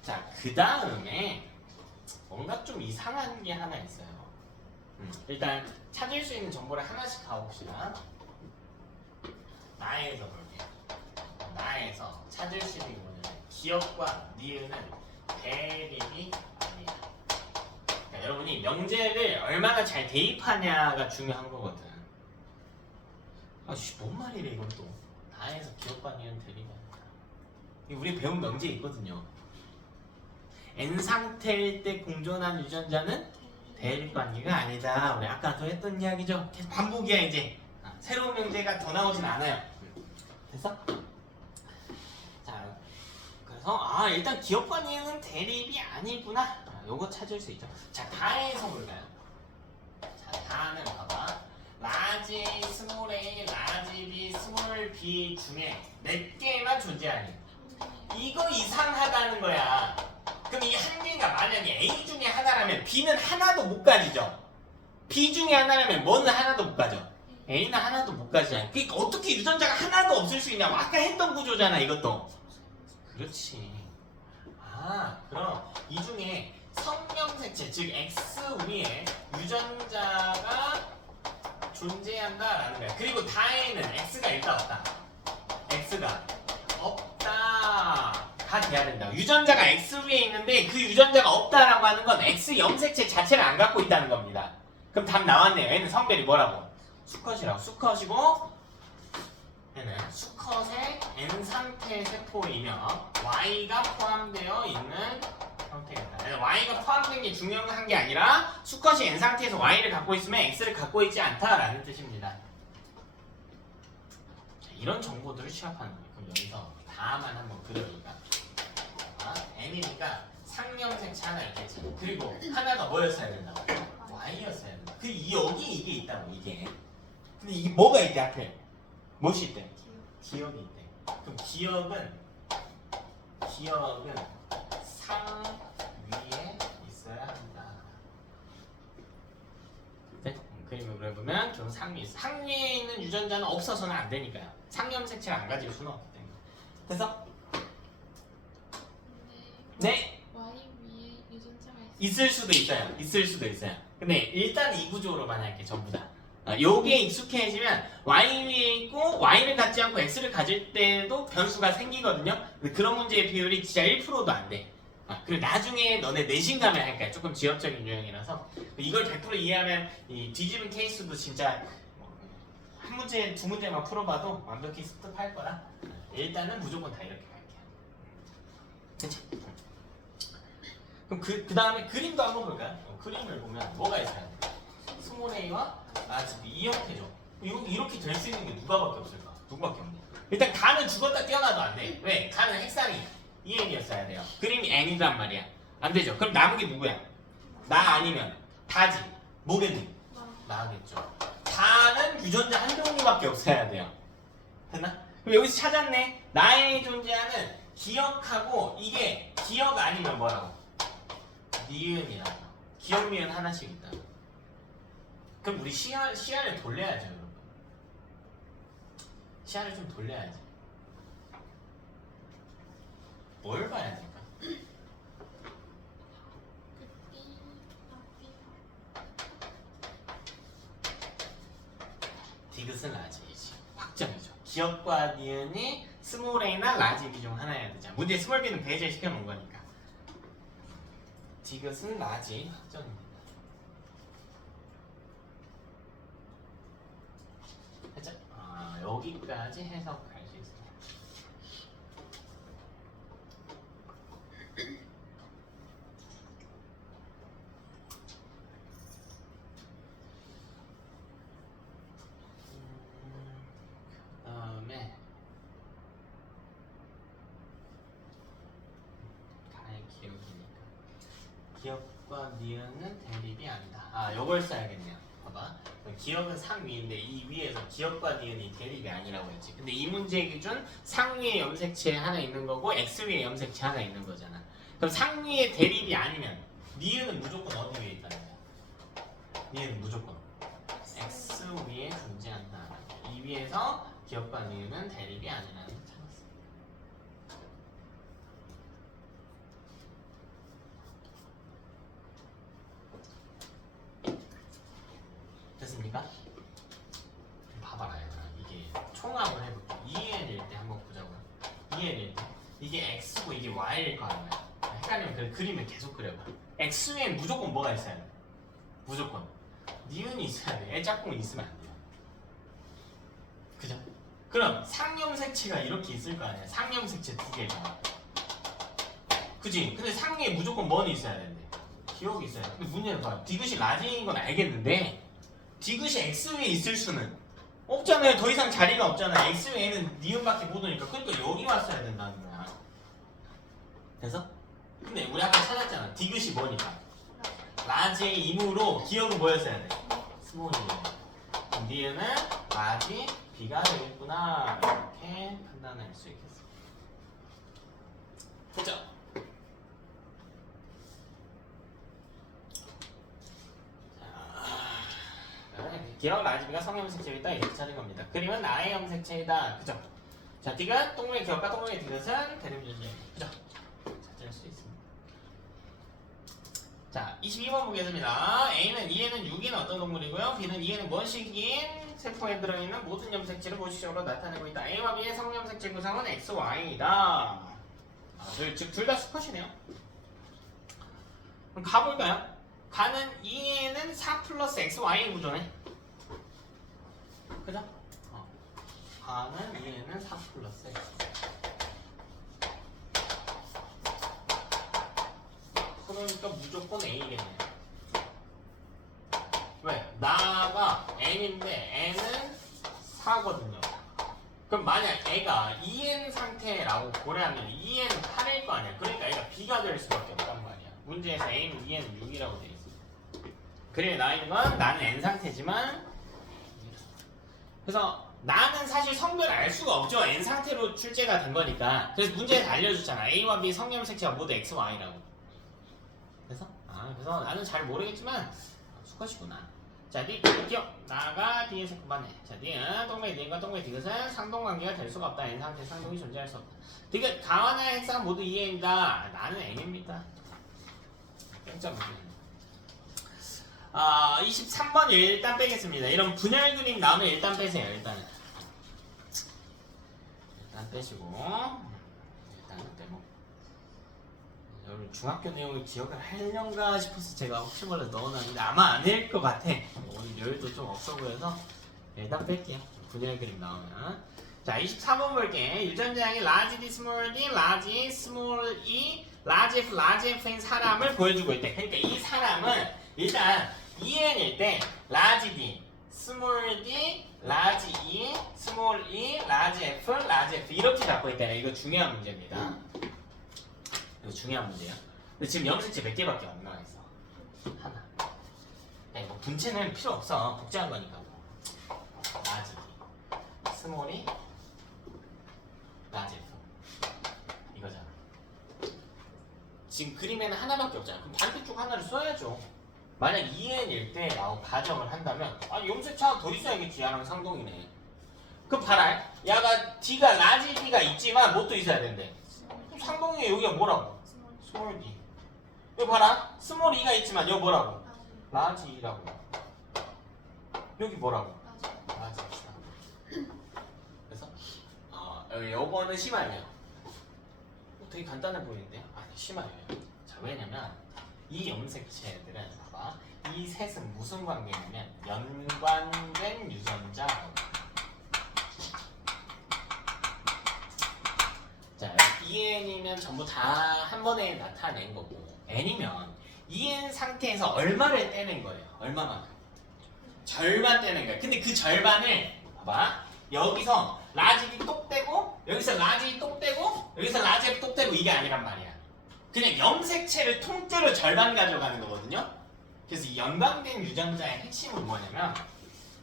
자, 그 다음에 뭔가 좀 이상한 게 하나 있어요. 일단 찾을 수 있는 정보를 하나씩 가봅시다. 나에서 볼게요. 나에서 찾을 수 있는 거는 기억과 니은은 대립이 아니야. 그러니까 여러분이 명제를 얼마나 잘 대입하냐가 중요한 거거든. 아씨, 뭔 말이래 이건 또. 나에서 기억과 니은 대립이 아니다. 우리 배운 명제 있거든요. N 상태일 때 공존한 유전자는 대립관계가 아니다. 우리 아까도 했던 이야기죠. 계속 반복이야 이제. 새로운 명제가 더 나오진 않아요. 됐어? 자, 그래서 일단 기억과 니은은 대립이 아니구나. 요거 찾을 수 있죠. 자, 다에서 볼까요? 자, 다는 봐봐. 라지 A, 스몰 A, 라지 B, 스몰 B 중에 몇 개만 존재하니? 이거 이상하다는 거야. 그럼 이 한 개가 만약에 A 중에 하나라면 B는 하나도 못 가지죠. B 중에 하나라면 뭐는 하나도 못 가죠. A는 하나도 못 가지잖아. 그러니까 어떻게 유전자가 하나도 없을 수 있냐고. 아까 했던 구조잖아 이것도. 그렇지. 그럼 이 중에 성염색체 즉 X 위에 유전자가 존재한다라는 거야. 그리고 다에는 X가 있다 없다. X가 없다. 다 돼야 된다. 유전자가 X 위에 있는데 그 유전자가 없다라고 하는 건 X 염색체 자체를 안 갖고 있다는 겁니다. 그럼 답 나왔네요. 얘는 성별이 뭐라고? 수컷이라고. 수컷이고 얘는 수컷의 N 상태 세포이며 Y가 포함되어 있는 형태겠다. Y가 포함된 게 중요한 게 아니라 수컷이 N 상태에서 Y를 갖고 있으면 X를 갖고 있지 않다라는 뜻입니다. 자, 이런 정보들을 취합하는 거예요. 그럼 여기서 다만 한번 그려볼까? N이니까 상염색체 하나 있겠지. 그리고 하나가 뭐였어야 된다고? Y였어야 된다. 그 여기 이게 있다고 이게. 근데 이게 뭐가 있대 앞에? 무엇이 있대? 기억이 있대. 그럼 기억은 상 위에 있어야 한다. 네? 그림을 그려보면 결국 상 위에 있어. 상 위에 있는 유전자는 없어서는 안 되니까요. 상염색체를 안 가질 수는 없기 때문에. 됐어? 네. Y 위에 유전자가 있을 수도 있어요. 있을 수도 있어요. 근데 일단 이 구조로만 할게 전부 다. 요게 익숙해지면 y 위에 있고 y를 갖지 않고 x를 가질 때도 변수가 생기거든요. 근데 그런 문제의 비율이 진짜 1%도 안 돼. 그리고 나중에 너네 내신 가면 할 거야. 조금 지역적인 유형이라서 이걸 100% 이해하면 이 뒤집은 케이스도 진짜 한 문제, 두 문제만 풀어봐도 완벽히 습득할 거라. 일단은 무조건 다 이렇게 갈게요. 그치? 그럼 그 다음에 그림도 한번 볼까요? 그림을 보면 뭐가 있어요? 스몰 a와 라지 b 이 형태죠. 이렇게 될 수 있는 게 누가밖에 없을까? 누구밖에 없네. 일단 가는 죽었다 깨어나도 안 돼. 왜? 가는 핵상이 EN이었어야 돼요. 그림이 N이란 말이야. 안 되죠. 그럼 남은 게 누구야? 나 아니면 다지. 뭐겠니? 나겠죠. 다는 유전자 한 종류밖에 없어야 돼요. 됐나? 그럼 여기서 찾았네. 나의 존재하는 기억하고 이게 기억 아니면 뭐라고? 니은이라고. 기억 미은 하나씩 있다. 그럼 우리 시야를 돌려야죠, 여러분. 시야를 좀 돌려야지. 뭘 봐야 될까? 디귿은 라지이지. 확정이죠. 기억과 니은이 스몰 a나 라지 b 중 하나여야 되죠. 문제 스몰 b는 배제시켜 놓은 거니까. 디귿은 라지 확정입니다. 살짝 여기까지 해석할 수 있어요. 그다음에 가의 기억이니까 기억과 니은은 대립이 아니다. 요걸 써야겠네요. 봐봐. 기억은 상위인데 이 위에서 기억과 니은이 대립이 아니라고 했지. 근데 이 문제 기준 상위에 염색체 하나 있는 거고 x 위에 염색체 하나 있는 거잖아. 그럼 상위에 대립이 아니면 니은은 무조건 어디 위에 있다는 거야? 니은은 무조건 x 위에 존재한다. 이 위에서 기억과 니은은 대립이 아니라는 걸 찾았어. 됐습니까? 봐봐라 얘들아. 이게 총합을 해볼게. 2n일 때 한번 보자고요. 2n일 때 이게 x고 이게 y일 거 아니야. 헷갈리면 그 그림을 계속 그려봐. x에는 무조건 뭐가 있어야 돼? 무조건 니은이 있어야 돼. 짝꿍이 있으면 안 돼요. 그죠? 그럼 상염색체가 이렇게 있을 거 아니야. 상염색체 두 개가. 그지? 근데 상위에 무조건 뭐는 있어야 되는데 기억이 있어야 돼. 근데 문제는 봐. 디귿이 라지인 건 알겠는데 디귿이 x 위에 있을 수는 없잖아요. 더 이상 자리가 없잖아. x 위에는 니은밖에 못 오니까. 그러니까 여기 왔어야 된다는 거야. 그래서? 근데 우리 아까 찾았잖아. 디귿이 뭐니까? 라지의 임으로 기억은 뭐였어야 돼? 스몰이에요. 니은은 라지 b가 되겠구나. 이렇게 판단할 수 있겠어. 그죠? 기억 라지비가 성형색체이다 이렇게 찾은 겁니다. 그림은 나의 염색체이다. 그죠? 자, 디귿 동물의 기억과 동물의 디귿은 대립존재입니다. 그죠? 찾을 수 있습니다. 자, 22번 보겠습니다. A는 2에는 6인 어떤 동물이고요. B는 2에는 뭔식인 세포에 들어있는 모든 염색체를 모식적으로 나타내고 있다. A와 B의 성염색체 구성은 X, Y이다. 즉 둘 다 수컷이네요. 그럼 가볼까요? 가는 2에는 4 플러스 X, Y 구조네. 그죠? 가는 2에는 4 플러스 X. 그러니까 무조건 A겠네. 왜? 나가 N인데 N은 4거든요. 그럼 만약 애가 2N 상태라고 고려하면 2N 8일 거 아니야. 그러니까 애가 B가 될 수밖에 없단 말이야. 문제에서 A는 2N 6이라고 돼 있어. 그래 나있는 건 나는 N 상태지만 그래서 나는 사실 성별을 알 수가 없죠. N 상태로 출제가 된 거니까. 그래서 문제에서 알려줬잖아. A와 B 성염색체가 모두 X, Y라고. 그래서 나는 잘 모르겠지만 수컷이구나. 자, 기억 나가 D의 세포반네. 자, D는 동맥 D과 동맥 디귿은 상동관계가 될 수가 없다. N 상태 상동이 존재할 수 없다. 디귿 가와나 핵상 모두 2N이다. 나는 N입니다. 0.5. 23번 일단 빼겠습니다. 이런 분열 그림 나오면 일단 빼세요. 일단 빼시고 일단은 빼고. 여러분 중학교 내용을 기억을 하려는가 싶어서 제가 혹시 몰라 넣어놨는데 아마 아닐 것 같아. 오늘 여유도 좀 없어 보여서 일단 뺄게요. 분열 그림 나오면. 자, 24번 볼게. 유전자양이 large D, small d, large, small e, large f, large f인 사람을 보여주고 있대. 그러니까 이 사람은 일단 EN일 때 large D, small d, large e, small e, large f, large f 이렇게 잡고 있다네. 이거 중요한 문제입니다. 이거 중요한 문제예요. 근데 지금 염색체 몇 개밖에 안 나와 있어. 하나. 네, 뭐 분체는 필요 없어. 복잡한 거니까. large D, small e, large f 이거잖아. 지금 그림에는 하나밖에 없잖아. 그럼 반대쪽 하나를 써야죠. 만약 2n일 때 가정을 한다면 염색체 하나 더 있어야겠지. 야랑 상동이네. 그럼 봐라. 야가 D가 라지 D가 있지만 뭣도 있어야 된대. 그럼 상동이 여기가 뭐라고? 스몰 D. 여기 봐라. 스몰 E가 있지만 여기 뭐라고? 라지 E라고. 여기 뭐라고? 라지 E라고. 그래서 요거는 심하네요. 되게 간단해 보이는데요? 아니 심해요. 자, 왜냐면 이 염색체들은 봐봐. 이 셋은 무슨 관계냐면 연관된 유전자라고. 자, EN이면 전부 다 한 번에 나타낸 거고 N이면 EN 상태에서 얼마를 떼는 거예요? 얼마만큼? 절반 떼는 거예요. 근데 그 절반을 봐봐. 여기서 라지 D 똑 떼고 여기서 라지 E 똑 떼고 여기서 라지 F 똑 떼고 이게 아니란 말이야. 그냥 염색체를 통째로 절반 가져가는 거거든요. 그래서 이 연관된 유전자의 핵심은 뭐냐면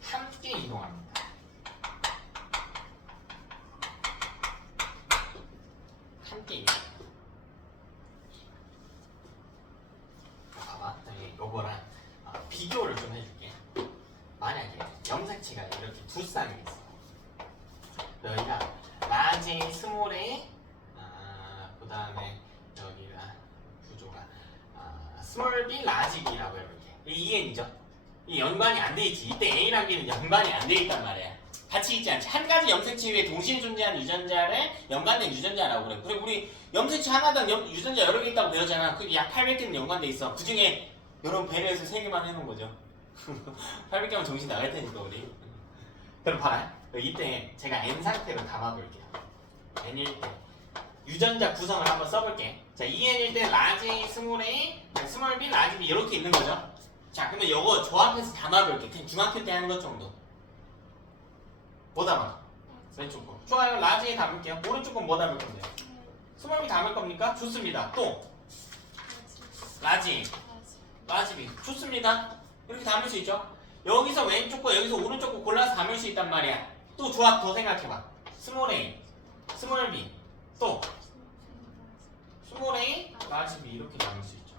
함께 이동합니다. 함께 이동. 봐봐, 요거랑 비교를 좀 해줄게. 만약에 염색체가 이렇게 두 쌍이 있어. 여기가 라지, 스몰에 그 다음에 여기가 구조가 스몰 B, 라지 B라고 해볼게. 이 EN이죠. 이 연관이 안 돼 있지. 이때 A랑 B는 연관이 안 돼 있단 말이야. 같이 있지 않지. 한 가지 염색체 위에 동시에 존재하는 유전자를 연관된 유전자라고 그래. 그리고 우리 염색체 하나당 유전자 여러 개 있다고 배웠잖아. 그게 약 800개는 연관돼 있어. 그 중에 여러분 배려해서 3개만 해놓은 거죠. 800개만 정신 나갈 테니까 우리. 그럼 봐라. 이때 제가 N 상태로 담아볼게요. N일 때 유전자 구성을 한번 써볼게. 자, EN일 때 라지, 스몰 A, 스몰 B, 라지 B 이렇게 있는 거죠. 자, 그러면 이거 조합해서 담아볼게. 그냥 중학교 때 하는 것 정도. 뭐 담아? 왼쪽 거. 좋아요. 라지 A 담을게요. 오른쪽 건 뭐 담을 건데요? 스몰 B 담을 겁니까? 좋습니다. 또 라지, 라지 B 좋습니다. 이렇게 담을 수 있죠. 여기서 왼쪽 거, 여기서 오른쪽 거 골라서 담을 수 있단 말이야. 또 조합 더 생각해봐. 스몰 A, 스몰 B, 또 스몰 A, 라지 B 이렇게 담을 수 있죠.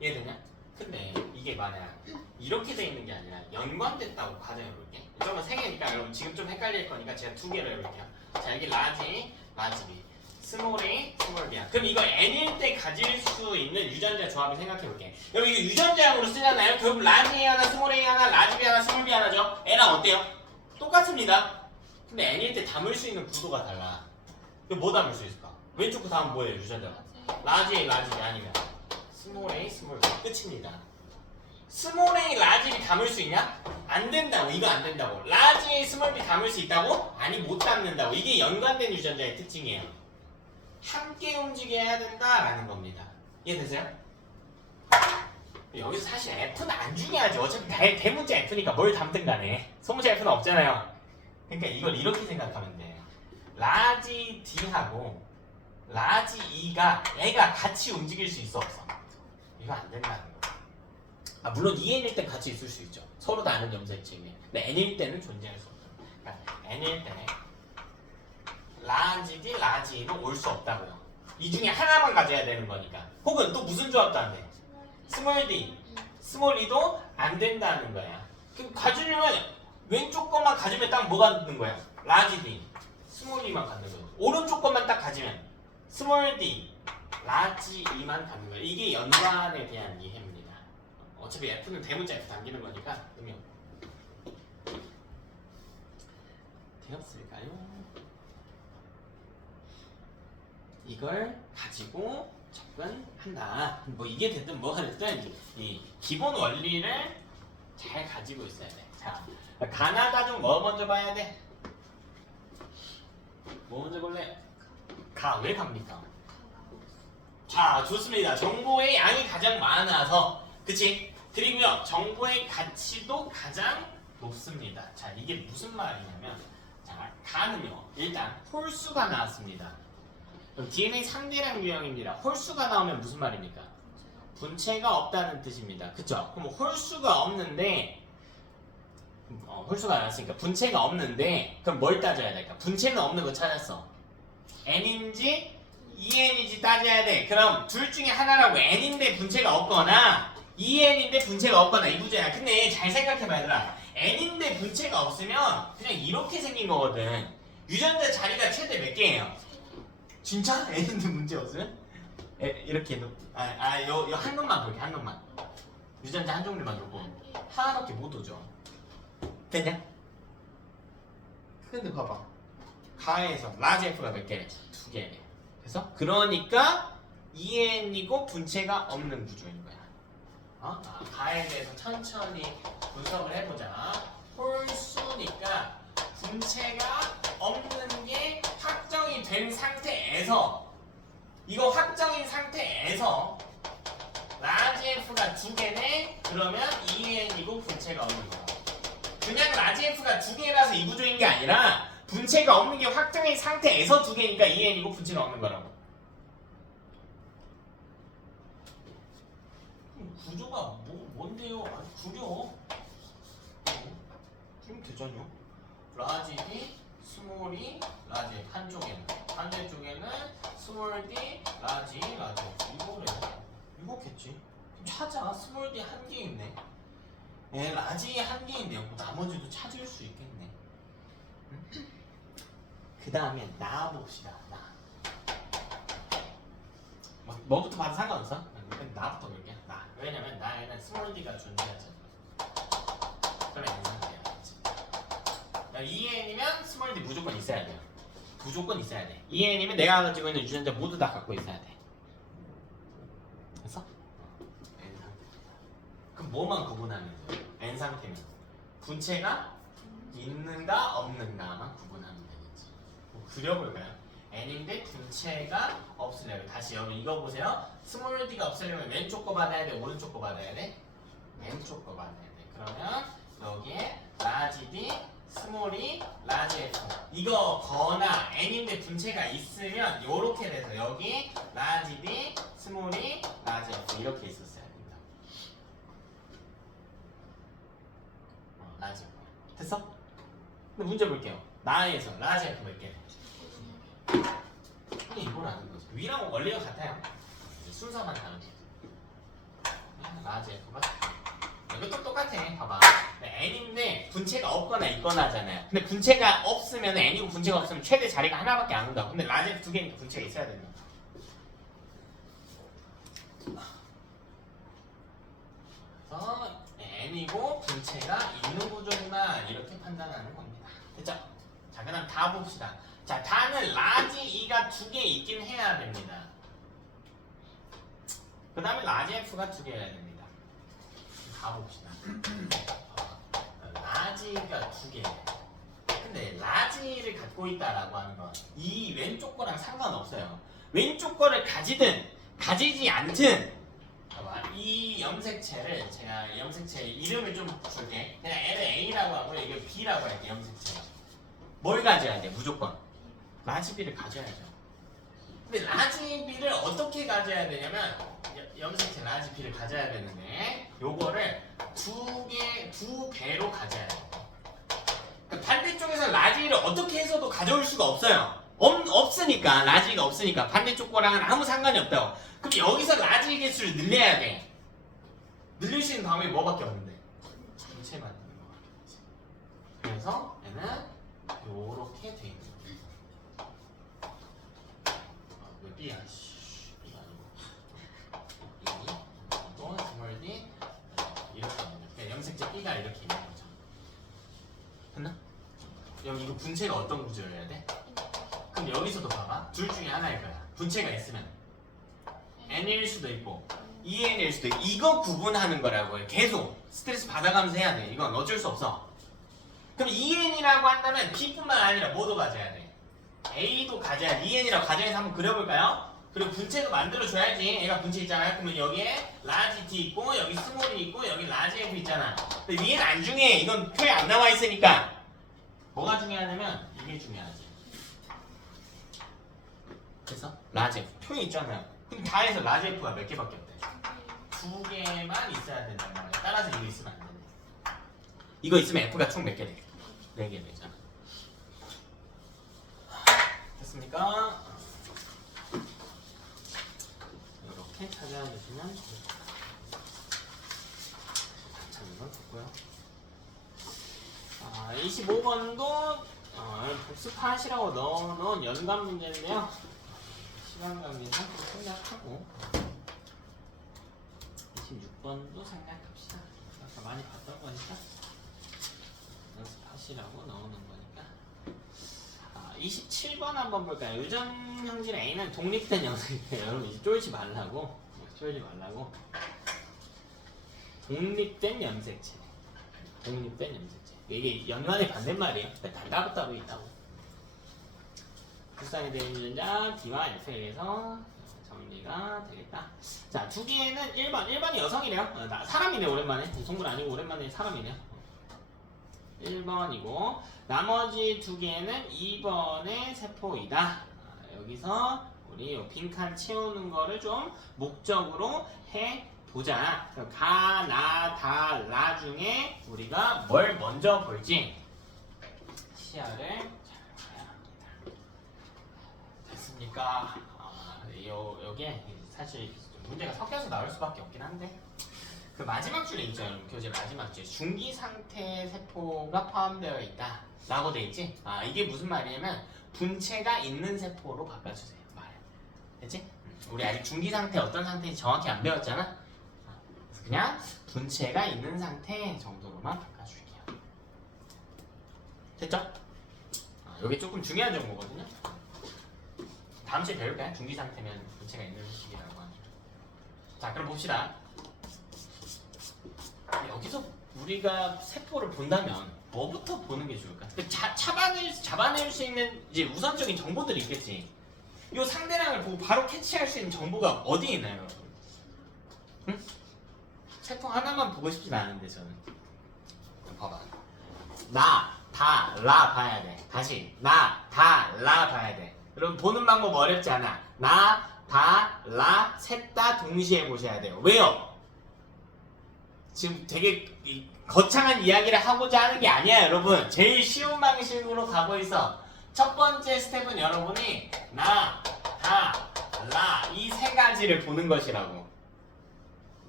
이해되냐? 근데 이게 만약 이렇게 돼 있는 게 아니라 연관됐다고 가정해볼게. 이쪽은 3개니까 여러분 지금 좀 헷갈릴 거니까 제가 2개로 해볼게요. 자, 여기 라지, 라지 B, 스몰 A, 스몰 B야. 그럼 이거 N일 때 가질 수 있는 유전자 조합을 생각해볼게. 여러분 이거 유전자형으로 쓰잖아요. 결국 라지 A 하나, 스몰 A 하나, 라지 B 하나, 스몰 B 하나죠. N랑 어때요? 똑같습니다. 근데 N일 때 담을 수 있는 구도가 달라. 이거 뭐 담을 수 있을까? 왼쪽 거 담으면 뭐예요, 유전자가? 라지 A, 라지 B 아니면 스몰 A, 스몰 B 끝입니다. 스몰 A, 라지 B 담을 수 있냐? 안 된다고. 이거 안 된다고. 라지 A, 스몰 B 담을 수 있다고? 아니 못 담는다고. 이게 연관된 유전자의 특징이에요. 함께 움직여야 된다라는 겁니다. 이해되세요? 여기서 사실 F는 안 중요하지. 어차피 대문자 F니까 뭘 담든 간에 소문자 F는 없잖아요. 그러니까 이걸 이렇게 생각하면 돼. 라지 D하고 라지 E가 애가 같이 움직일 수 있어 없어? 이거 안 된다는 거야. 물론 EN일 땐 같이 있을 수 있죠. 서로 다른 염색체면. 근데 N일 때는 존재할 수 없어요. 그러니까 N일 때는 라지 D, 라지 E는 올 수 없다고요. 이 중에 하나만 가져야 되는 거니까. 혹은 또 무슨 조합도 안 돼. 스몰 D, 스몰 E도 안 된다는 거야. 그럼 가지려면 왼쪽 것만 가지면 딱 뭐가 되는 거야? 라지 D, 스몰 E만 갖는 거야. 오른쪽 것만 딱 가지면 스몰 D, 라지 E만 갖는 거야. 이게 연관에 대한 이해입니다. 어차피 F는 대문자 F 당기는 거니까 음영. 되었을까요? 이걸 가지고 접근한다. 뭐 이게 됐든 뭐가 됐든 이 기본 원리를 잘 가지고 있어야 돼. 자, 가나다 중 뭐 먼저 봐야 돼? 뭐 먼저 볼래? 가. 왜 갑니까? 자, 좋습니다. 정보의 양이 가장 많아서, 그치? 그리고요, 정보의 가치도 가장 높습니다. 자, 이게 무슨 말이냐면, 자, 가는요, 일단 홀수가 나왔습니다. 그럼 DNA 상대량 유형입니다. 홀수가 나오면 무슨 말입니까? 분체가 없다는 뜻입니다. 그쵸? 그럼 홀수가 없는데, 홀수가 나왔으니까 분체가 없는데, 그럼 뭘 따져야 될까? 분체는 없는 거 찾았어. n인지 2n인지 따져야 돼. 그럼 둘 중에 하나라고. n인데 분체가 없거나 2n인데 분체가 없거나 이 구조야. 근데 잘 생각해봐 얘들아. n인데 분체가 없으면 그냥 이렇게 생긴 거거든. 유전자 자리가 최대 몇 개예요? 진짜? n인데 문제 없으면? 이렇게 요 한 놈만 볼게. 한 놈만. 유전자 한 종류만 놓고 하나밖에 못 오죠. 됐냐? 근데 봐봐. 가에서 라지 F가 몇 개래? 2개래. 그래서 그러니까 2n이고 분체가 없는 구조인 거야. 가에 대해서 천천히 분석을 해보자. 홀수니까 분체가 없는 게 확정이 된 상태에서, 이거 확정인 상태에서 라지 F가 2개네? 그러면 2n이고 분체가 없는 거야. 그냥 라지 F가 2개라서 이 구조인 게 아니라 분체가 없는 게 확정인 상태에서 2개니까 2n이고 분체가 없는 거라고. 구조가 뭔데요? 아주 구려. 그럼 되잖요. 라지 D, 스몰 E, 라지 F. 한쪽에는, 반대쪽에는 스몰 D, 라지 F. 이거겠지. 찾아. 스몰 D 한 개 있네. 라지 한 개인데요. 나머지도 찾을 수 있겠네. 그 다음에 나 봅시다. 나. 뭐부터 봐도 상관없어? 나부터 볼게. 나. 왜냐면 나에는 스몰 d가 존재하잖아. 그럼 N상태야겠지. 2n이면 스몰 d 무조건 있어야 돼요. 무조건 있어야 돼. 2n이면 내가 가지고 있는 유전자 모두 다 갖고 있어야 돼. 됐어? N상태. 그럼 뭐만 구분하면 돼요? N상태면 분체가 있는가 없는가만 구분하면 되겠지. 그려볼까요? n인데 분체가 없으려면, 다시 여러분 이거 보세요. 스몰 d가 없으려면 왼쪽 거 받아야 돼? 오른쪽 거 받아야 돼? 왼쪽 거 받아야 돼. 그러면 여기에 라지 D, 스몰 E, 라지 F. 이거 거나 n인데 분체가 있으면 요렇게 돼서 여기 라지 D, 스몰 E, 라지 F 이렇게 있었어야 된다. 라지 F. 됐어? 근데 문제 볼게요. 나에서 라지 F 몇 개? 근데 이걸 아는 거지. 위랑 원리가 같아요. 순서만 다르지. 라지 F가 이것도 똑같아. 봐봐. n인데 분체가 없거나 있거나 하잖아요. 근데 분체가 없으면 n이고 분체가 없으면 최대 자리가 하나밖에 안 온다고. 근데 라지 F 2개니까 분체가 있어야 된다. 그래서 n이고 분체가 있는 구조구나 이렇게 판단하는 겁니다. 됐죠? 자, 그다음 다 봅시다. 자, 다는 라지 E가 2개 있긴 해야 됩니다. 그 다음에 라지 F가 2개여야 됩니다. 다 봅시다. 라지가 2개. 근데 라지를 갖고 있다라고 하는 건 이 왼쪽 거랑 상관없어요. 왼쪽 거를 가지든 가지지 않든, 봐봐. 이 염색체를 제가 염색체 이름을 좀 줄게. 그냥 얘를 A라고 하고 이걸 B라고 할게. 염색체. 뭘 가져야 돼? 무조건 라지 B를 가져야죠. 근데 라지 B를 어떻게 가져야 되냐면 염색체 라지 B를 가져야 되는데 요거를 두 배로 가져야 돼요. 그러니까 반대쪽에서 라지를 어떻게 해서도 가져올 수가 없어요. 없으니까, 라지가 없으니까 반대쪽 거랑은 아무 상관이 없다고. 그럼 여기서 라지 개수를 늘려야 돼. 늘릴 수 있는 방법이 뭐밖에 없는데? 전체 만드는 거밖에 없지. 그래서 얘는 요렇게 돼 있는 거야. 왜 B야? B가 아니고 또 스몰 D 염색체 B가 이렇게 있는 거죠. 됐나? 여기 이거 분체가 어떤 구조여야 돼? 그럼 여기서도 봐봐. 둘 중에 하나일 거야. 분체가 있으면 N일 수도 있고 EN일 수도 있고 이거 구분하는 거라고요. 계속 스트레스 받아가면서 해야 돼. 이건 어쩔 수 없어. 그럼 EN이라고 한다면 B뿐만 아니라 뭐도 가져야 돼? A도 가져야 돼. EN이라고 가정해서 한번 그려볼까요? 그리고 분체도 만들어줘야지. 얘가 분체 있잖아요. 그러면 여기에 라지 T 있고 여기 스몰이 있고 여기 라지 F 있잖아. 근데 얘는 안 중요해. 이건 표에 안 나와 있으니까. 뭐가 중요하냐면 이게 중요하지. 그래서 라지 F 표에 있잖아요. 근데 다 해서 라지 F가 몇 개밖에 없대. 2개만 있어야 된단 말이야. 따라서 이거 있으면 안 된대. 이거 있으면 F가 총 몇 개 돼? 4개 되잖아. 됐습니까? 이렇게 찾아주시면 참 이건 됐고요. 25번도 복습하시라고 넣어놓은 연관 문제인데요. 시간 관계상 생략하고 26번도 생략합시다. 아까 많이 봤던 거니까 연습하시라고 넣어놓은 거니까. 27번 한번 볼까요? 유전형질 A는 독립된 염색체예요. 여러분 이제 쫄지 말라고. 독립된 염색체. 이게 연관의 반대말이에요. 따로따로 있다고. 불쌍히 되는 유전자 D와 F에 의해서 정리가 되겠다. 자, 두 개는 1번이 여성이래요. 사람이네 오랜만에. 동물 아니고 오랜만에 사람이네요. 1번이고 나머지 두 개는 2번의 세포이다. 여기서 우리 요 빈칸 채우는 거를 좀 목적으로 해보자. 가, 나, 다, 라 중에 우리가 뭘 먼저 볼지 시야를 잘 봐야 합니다. 됐습니까? 요게 사실 문제가 섞여서 나올 수밖에 없긴 한데 그 마지막 줄에 있죠. 교재 마지막 줄에 중기 상태 세포가 포함되어 있다 라고 돼 있지. 이게 무슨 말이냐면 분체가 있는 세포로 바꿔주세요. 말 됐지? 우리 아직 중기 상태 어떤 상태인지 정확히 안 배웠잖아. 그래서 그냥 분체가 있는 상태 정도로만 바꿔줄게요. 됐죠? 이게 조금 중요한 정보거든요. 다음 주에 배울까요? 중기 상태면 분체가 있는 식이라고 하죠. 자, 그럼 봅시다. 여기서 우리가 세포를 본다면 뭐부터 보는 게 좋을까? 잡아낼 수 있는 이제 우선적인 정보들이 있겠지. 이 상대량을 보고 바로 캐치할 수 있는 정보가 어디에 있나요, 여러분? 응? 세포 하나만 보고 싶진 않은데 저는. 봐봐. 나, 다, 라 봐야 돼. 다시 나, 다, 라 봐야 돼. 여러분 보는 방법 어렵지 않아. 나, 다, 라, 셋 다 동시에 보셔야 돼요. 왜요? 지금 되게 거창한 이야기를 하고자 하는 게 아니야, 여러분. 제일 쉬운 방식으로 가고 있어. 첫 번째 스텝은 여러분이 나, 다, 라 이 세 가지를 보는 것이라고.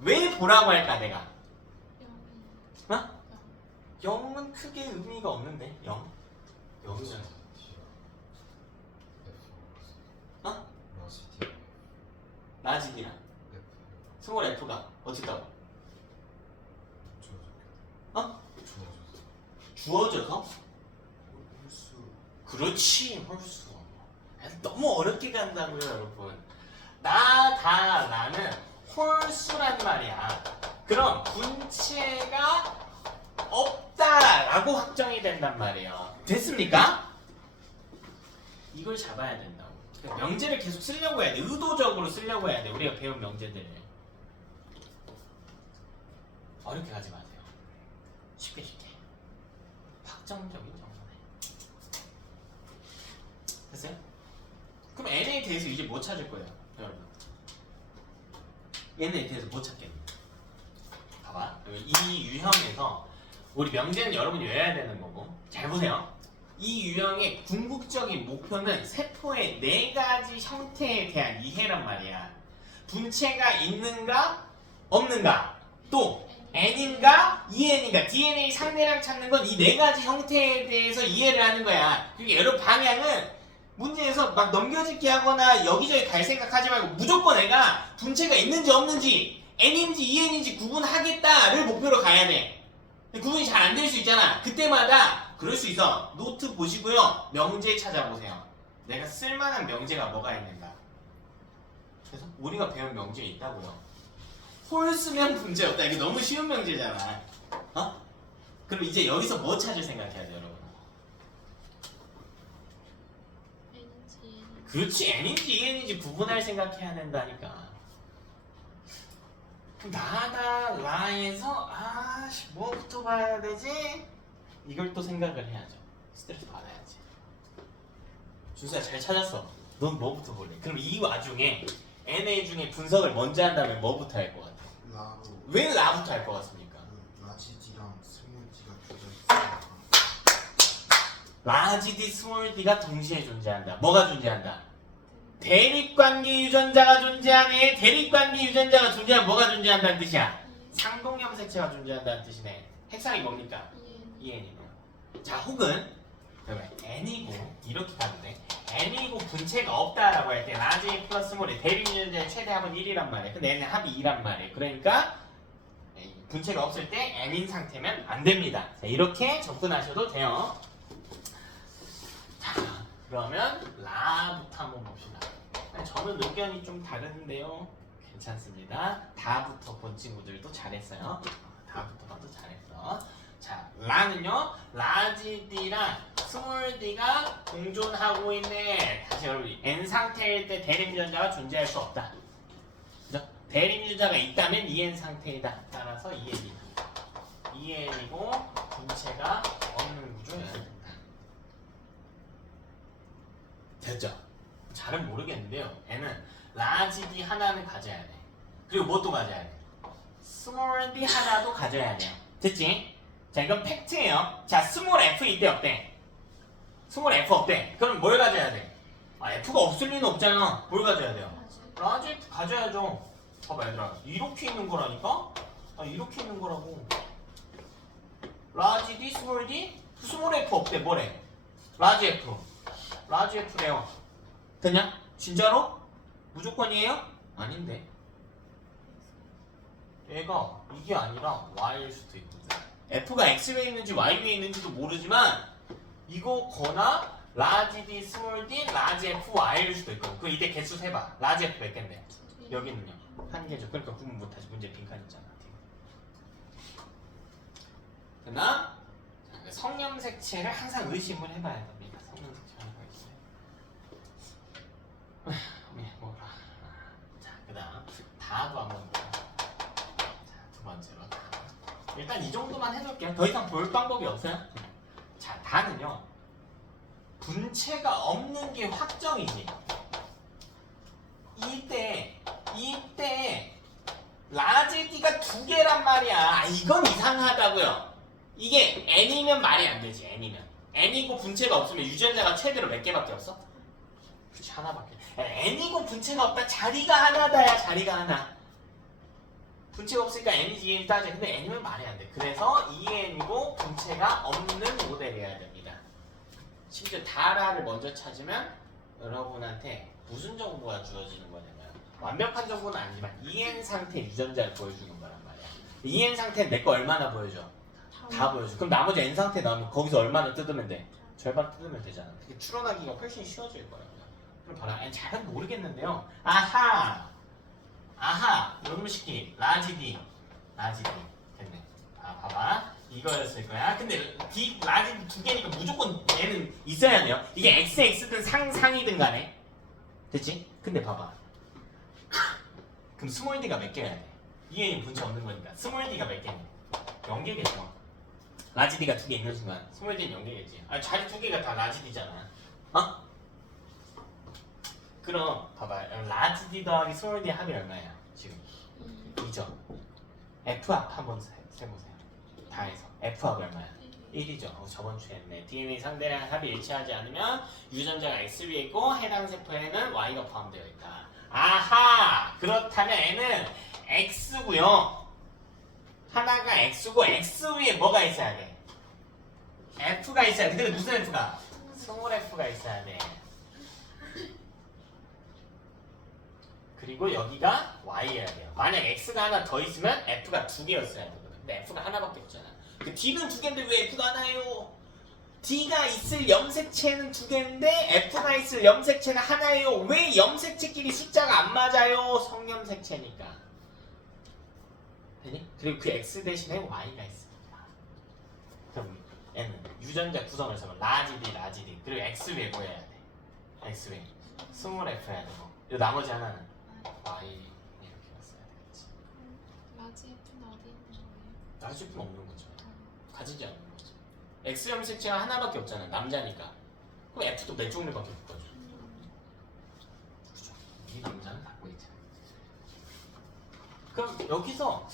왜 보라고 할까, 내가? 0은 크게 의미가 없는데. 0? 0이잖아. 라지디랑 스몰 F가 어떻다고? 주어져서? 그렇지, 홀수. 너무 어렵게 간다고요, 여러분. 나, 다, 라는 홀수란 말이야. 그럼 분체가 없다라고 확정이 된단 말이에요. 됐습니까? 이걸 잡아야 된다고. 그러니까 명제를 계속 쓰려고 해야 돼. 의도적으로 쓰려고 해야 돼. 우리가 배운 명제들을. 어렵게 가지 마세요. 쉽게. 확정적인 정보네. 됐어요? 그럼 n에 대해서 이제 뭐 찾을 거예요, 여러분? n에 대해서 뭐 찾겠니? 봐봐. 이 유형에서 우리 명제는 여러분이 외워야 되는 거고. 잘 보세요. 이 유형의 궁극적인 목표는 세포의 4가지 형태에 대한 이해란 말이야. 분체가 있는가, 없는가, 또 N인가, EN인가, DNA 상대량 찾는 건 이 4가지 형태에 대해서 이해를 하는 거야. 그러니까 여러분 방향은 문제에서 막 넘겨짓기 하거나 여기저기 갈 생각하지 말고 무조건 애가 분체가 있는지 없는지 N인지 EN인지 구분하겠다를 목표로 가야 돼. 구분이 잘 안 될 수 있잖아. 그때마다 그럴 수 있어. 노트 보시고요. 명제 찾아보세요. 내가 쓸만한 명제가 뭐가 있는가. 그래서 우리가 배운 명제 있다고요. 홀 쓰면 문제 없다. 이게 너무 쉬운 명제잖아. 어? 그럼 이제 여기서 뭐 찾을 생각해야 돼요, 여러분? N인지 그렇지. N인지 En인지 구분할 생각해야 된다니까. 그럼 나다 라에서 뭐부터 봐야 되지? 이걸 또 생각을 해야죠. 스트레스 받아야지. 준수야 잘 찾았어. 넌 뭐부터 볼래? 그럼 이 와중에 NA 중에 분석을 먼저 한다면 뭐부터 할 것 같아? 라로 왜 라부터 할 것 같습니까? 라지디랑 스몰디가 주자 라지 D, 스몰 D가 동시에 존재한다. 뭐가 존재한다? 대립관계 유전자가 존재하네. 대립관계 유전자가 존재하면 뭐가 존재한다는 뜻이야? 상동염 색채가 존재한다는 뜻이네. 핵상이 뭡니까? EN이네. 자, 혹은 그러면 N이고 이렇게 가면 돼. N이고 분체가 없다라고 할 때 라지 플러스 스몰의 대립 유전자의 최대 합은 1이란 말이야. 근데 N의 합이 2란 말이야. 그러니까 분체가 없을 때 N인 상태면 안 됩니다. 자, 이렇게 접근하셔도 돼요. 자, 그러면 라부터 한번 봅시다. 저는 의견이 좀 다른데요. 괜찮습니다. 다부터 본 친구들도 잘했어요. 다부터 봐도 잘했어. 자, 라는요. 라지 D랑 스몰 D가 공존하고 있네. 다시 여러분, N 상태일 때 대립 유전자가 존재할 수 없다. 그죠? 대립 유전자가 있다면 EN 상태이다. 따라서 EN이다. EN이고 분체가 없는 구조여야 된다. 됐죠? 잘은 모르겠는데요. N은 라지 D 하나는 가져야 돼. 그리고 뭐 또 가져야 돼? 스몰 D 하나도 가져야 돼요. 됐지? 자, 이건 팩트예요. 자, 스몰 F 이때 어때? 스몰 F 없대. 그럼 뭘 가져야 돼? F가 없을 리는 없잖아. 뭘 가져야 돼요? 라지 F 가져야죠. 봐봐 얘들아. 이렇게 있는 거라니까? 이렇게 있는 거라고. 라지 D, 스몰 D, 스몰 F 없대. 뭐래? 라지 F. 라지 F래요. 됐냐? 진짜로? 무조건이에요? 아닌데. 얘가 이게 아니라 Y일 수도 있거든. F가 X 위에 있는지 Y 위에 있는지도 모르지만 이거거나 라지 D, 스몰 D, 라지 F, Y일 수도 있거든. 그 이때 개수 세봐. 라지 F 몇 갠데? 여기는요? 한 개죠. 그러니까 구분 못하지. 문제 빈칸 있잖아. 됐나? 성염 색채를 항상 의심을 해봐야 됩니다. 성염 색채를 해봐야 뭐라. 자, 그다음 다도 한번 보자. 자, 두 번째로 다. 일단 이 정도만 해둘게요. 더 이상 볼 방법이 없어요. 자, 다는요. 분체가 없는 게 확정이지. 이때 라지 D가 두 개란 말이야. 이건 이상하다고요. 이게 N이면 말이 안 되지. N이고 분체가 없으면 유전자가 최대로 몇 개밖에 없어? 그렇지, 하나밖에. N이고 분체가 없다. 자리가 하나다야. 자리가 하나. 분체가 없으니까 N이지 EN이 따져. 근데 N이면 말이 안 돼. 그래서 EN이고 분체가 없는 모델이어야 됩니다. 심지어 다라를 먼저 찾으면 여러분한테 무슨 정보가 주어지는 거냐면 완벽한 정보는 아니지만 EN 상태 유전자를 보여주는 거란 말이야. EN 상태는 내 거 얼마나 보여줘? 다 보여줘. 그럼 나머지 N 상태 나오면 거기서 얼마나 뜯으면 돼? 절반 뜯으면 되잖아. 그게 추론하기가 훨씬 쉬워질 거예요. 그럼 봐라. 잘은 모르겠는데요. 아하. 이놈의 시키. 라지 D. 됐네. 봐봐. 이거였을 거야. 근데 D, 라지 D 두 개니까 무조건 얘는 있어야 돼요. 이게 XX든 상이든 간에. 됐지? 근데 봐봐. 그럼 스몰 D가 몇 개여야 돼? EN이 분체 없는 거니까. 스몰 D가 몇 개니? 0개겠죠. 라지 D가 두 개 있는 순간 스몰 D는 0개겠지. 자리 두 개가 다 라지 D잖아. 그럼 봐봐. 라지 D 더하기 스몰 D 합이 얼마야? 지금 2죠. F 합 한번 세보세요. 다 해서 F 합 얼마야? 1이죠. 저번 주에 했네. DNA 상대량 합이 일치하지 않으면 유전자가 X 위에 있고 해당 세포에는 Y가 포함되어 있다. 아하! 그렇다면 N은 X고요. 하나가 X고 X 위에 뭐가 있어야 돼? F가 있어야 돼. 근데 무슨 F가? 스몰 F가 있어야 돼. 그리고 여기가 Y여야 돼요. 만약 X가 하나 더 있으면 F가 두 개였어야 되거든. 근데 F가 하나밖에 없잖아. 그 D는 두 개인데 왜 F가 하나예요? D가 있을 염색체는 두 개인데 F가 있을 염색체는 하나예요. 왜 염색체끼리 숫자가 안 맞아요? 성염색체니까. 되니? 그리고 그 X 대신에 Y가 있습니다. 그럼 N은 유전자 구성을 써서 라지 D, 라지 D 그리고 X 외 구해야 돼. X 외 스몰 F 해야 되고 이 나머지 하나는 Y 이렇게 써야 되겠지. 라지 F는 어디 있는 거예요? 라지 F는 없는 거죠. 가지지 않는 거죠. X 염색체가 하나밖에 없잖아. 남자니까. 그럼 F도 몇 종류밖에 없을 거죠. 그죠? 이 남자는 갖고 있잖아. 그럼 여기서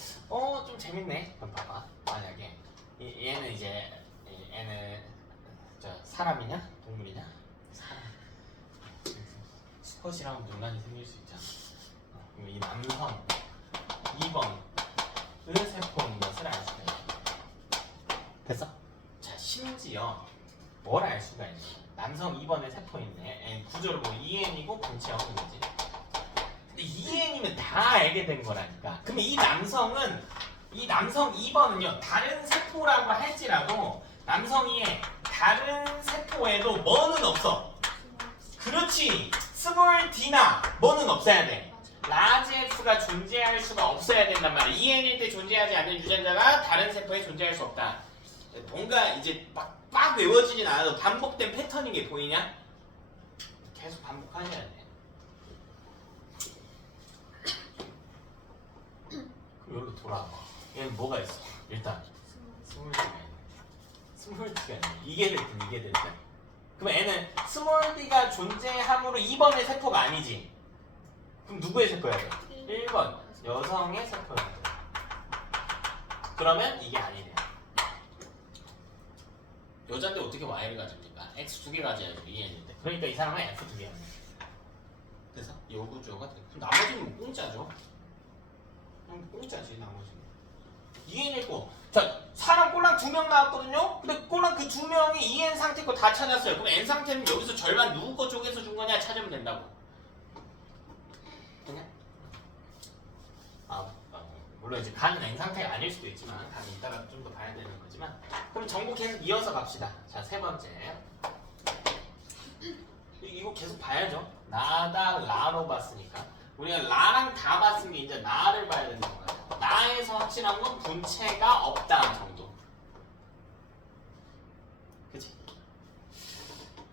좀 재밌네. 그럼 봐봐. 만약에 얘는 이제 얘는 사람이냐 동물이냐? 사람. 수컷이랑 논란이 생길 수 있잖아. 그럼 이 남성 2번의 세포인 것을 알 수가 있어. 됐어? 자, 심지어 뭘 알 수가 있냐? 남성 2번에 세포 있네. 구조를 보면 EN이고 본체 없는 거지. 근데 EN이면 다 알게 된 거라니까. 그럼 이 남성 2번은요 다른 세포라고 할지라도 남성이의 다른 세포에도 뭐는 없어. 그렇지. 스몰 D나 뭐는 없어야 돼. 라지 F가 존재할 수가 없어야 된단 말이야. EN일 때 존재하지 않는 유전자가 다른 세포에 존재할 수 없다. 뭔가 이제 막 외워지진 않아도 반복된 패턴인 게 보이냐? 계속 반복하셔야 돼. 그럼 여기로 돌아와. 얘는 뭐가 있어? 일단 스몰 D가 있네. 스몰 D가 있네. 이게 됐든 이게 됐든. 그럼 얘는 스몰 D가 존재함으로 2번의 세포가 아니지. 그럼 누구의 세포야 돼? 1번 여성의 세포야 돼. 그러면 이게 아니래. 여자인데 어떻게 Y를 가집니까? X 두 개 가져야죠. EN인데. 그러니까 이 사람은 F 두 개야. 그래서 요 구조가 돼. 그럼 나머지는 뭐 공짜죠? 그냥 공짜지 나머지는. EN일 거. 자, 사람 꼴랑 2명 나왔거든요? 근데 꼴랑 그 2명이 EN 상태 거 다 찾았어요. 그럼 N 상태는 여기서 절반 누구 거 쪽에서 준 거냐 찾으면 된다고. 그냥? 물론 이제 간은 N 상태가 아닐 수도 있지만 간은 이따가 좀 더 봐야 되는 거지만 그럼 전부 계속 이어서 갑시다. 자, 세 번째 이거 계속 봐야죠. 나다 라로 봤으니까 우리가 라랑 다 봤으니 이제 나를 봐야 되는 거예요. 나에서 확실한 건 분체가 없다 정도. 그치?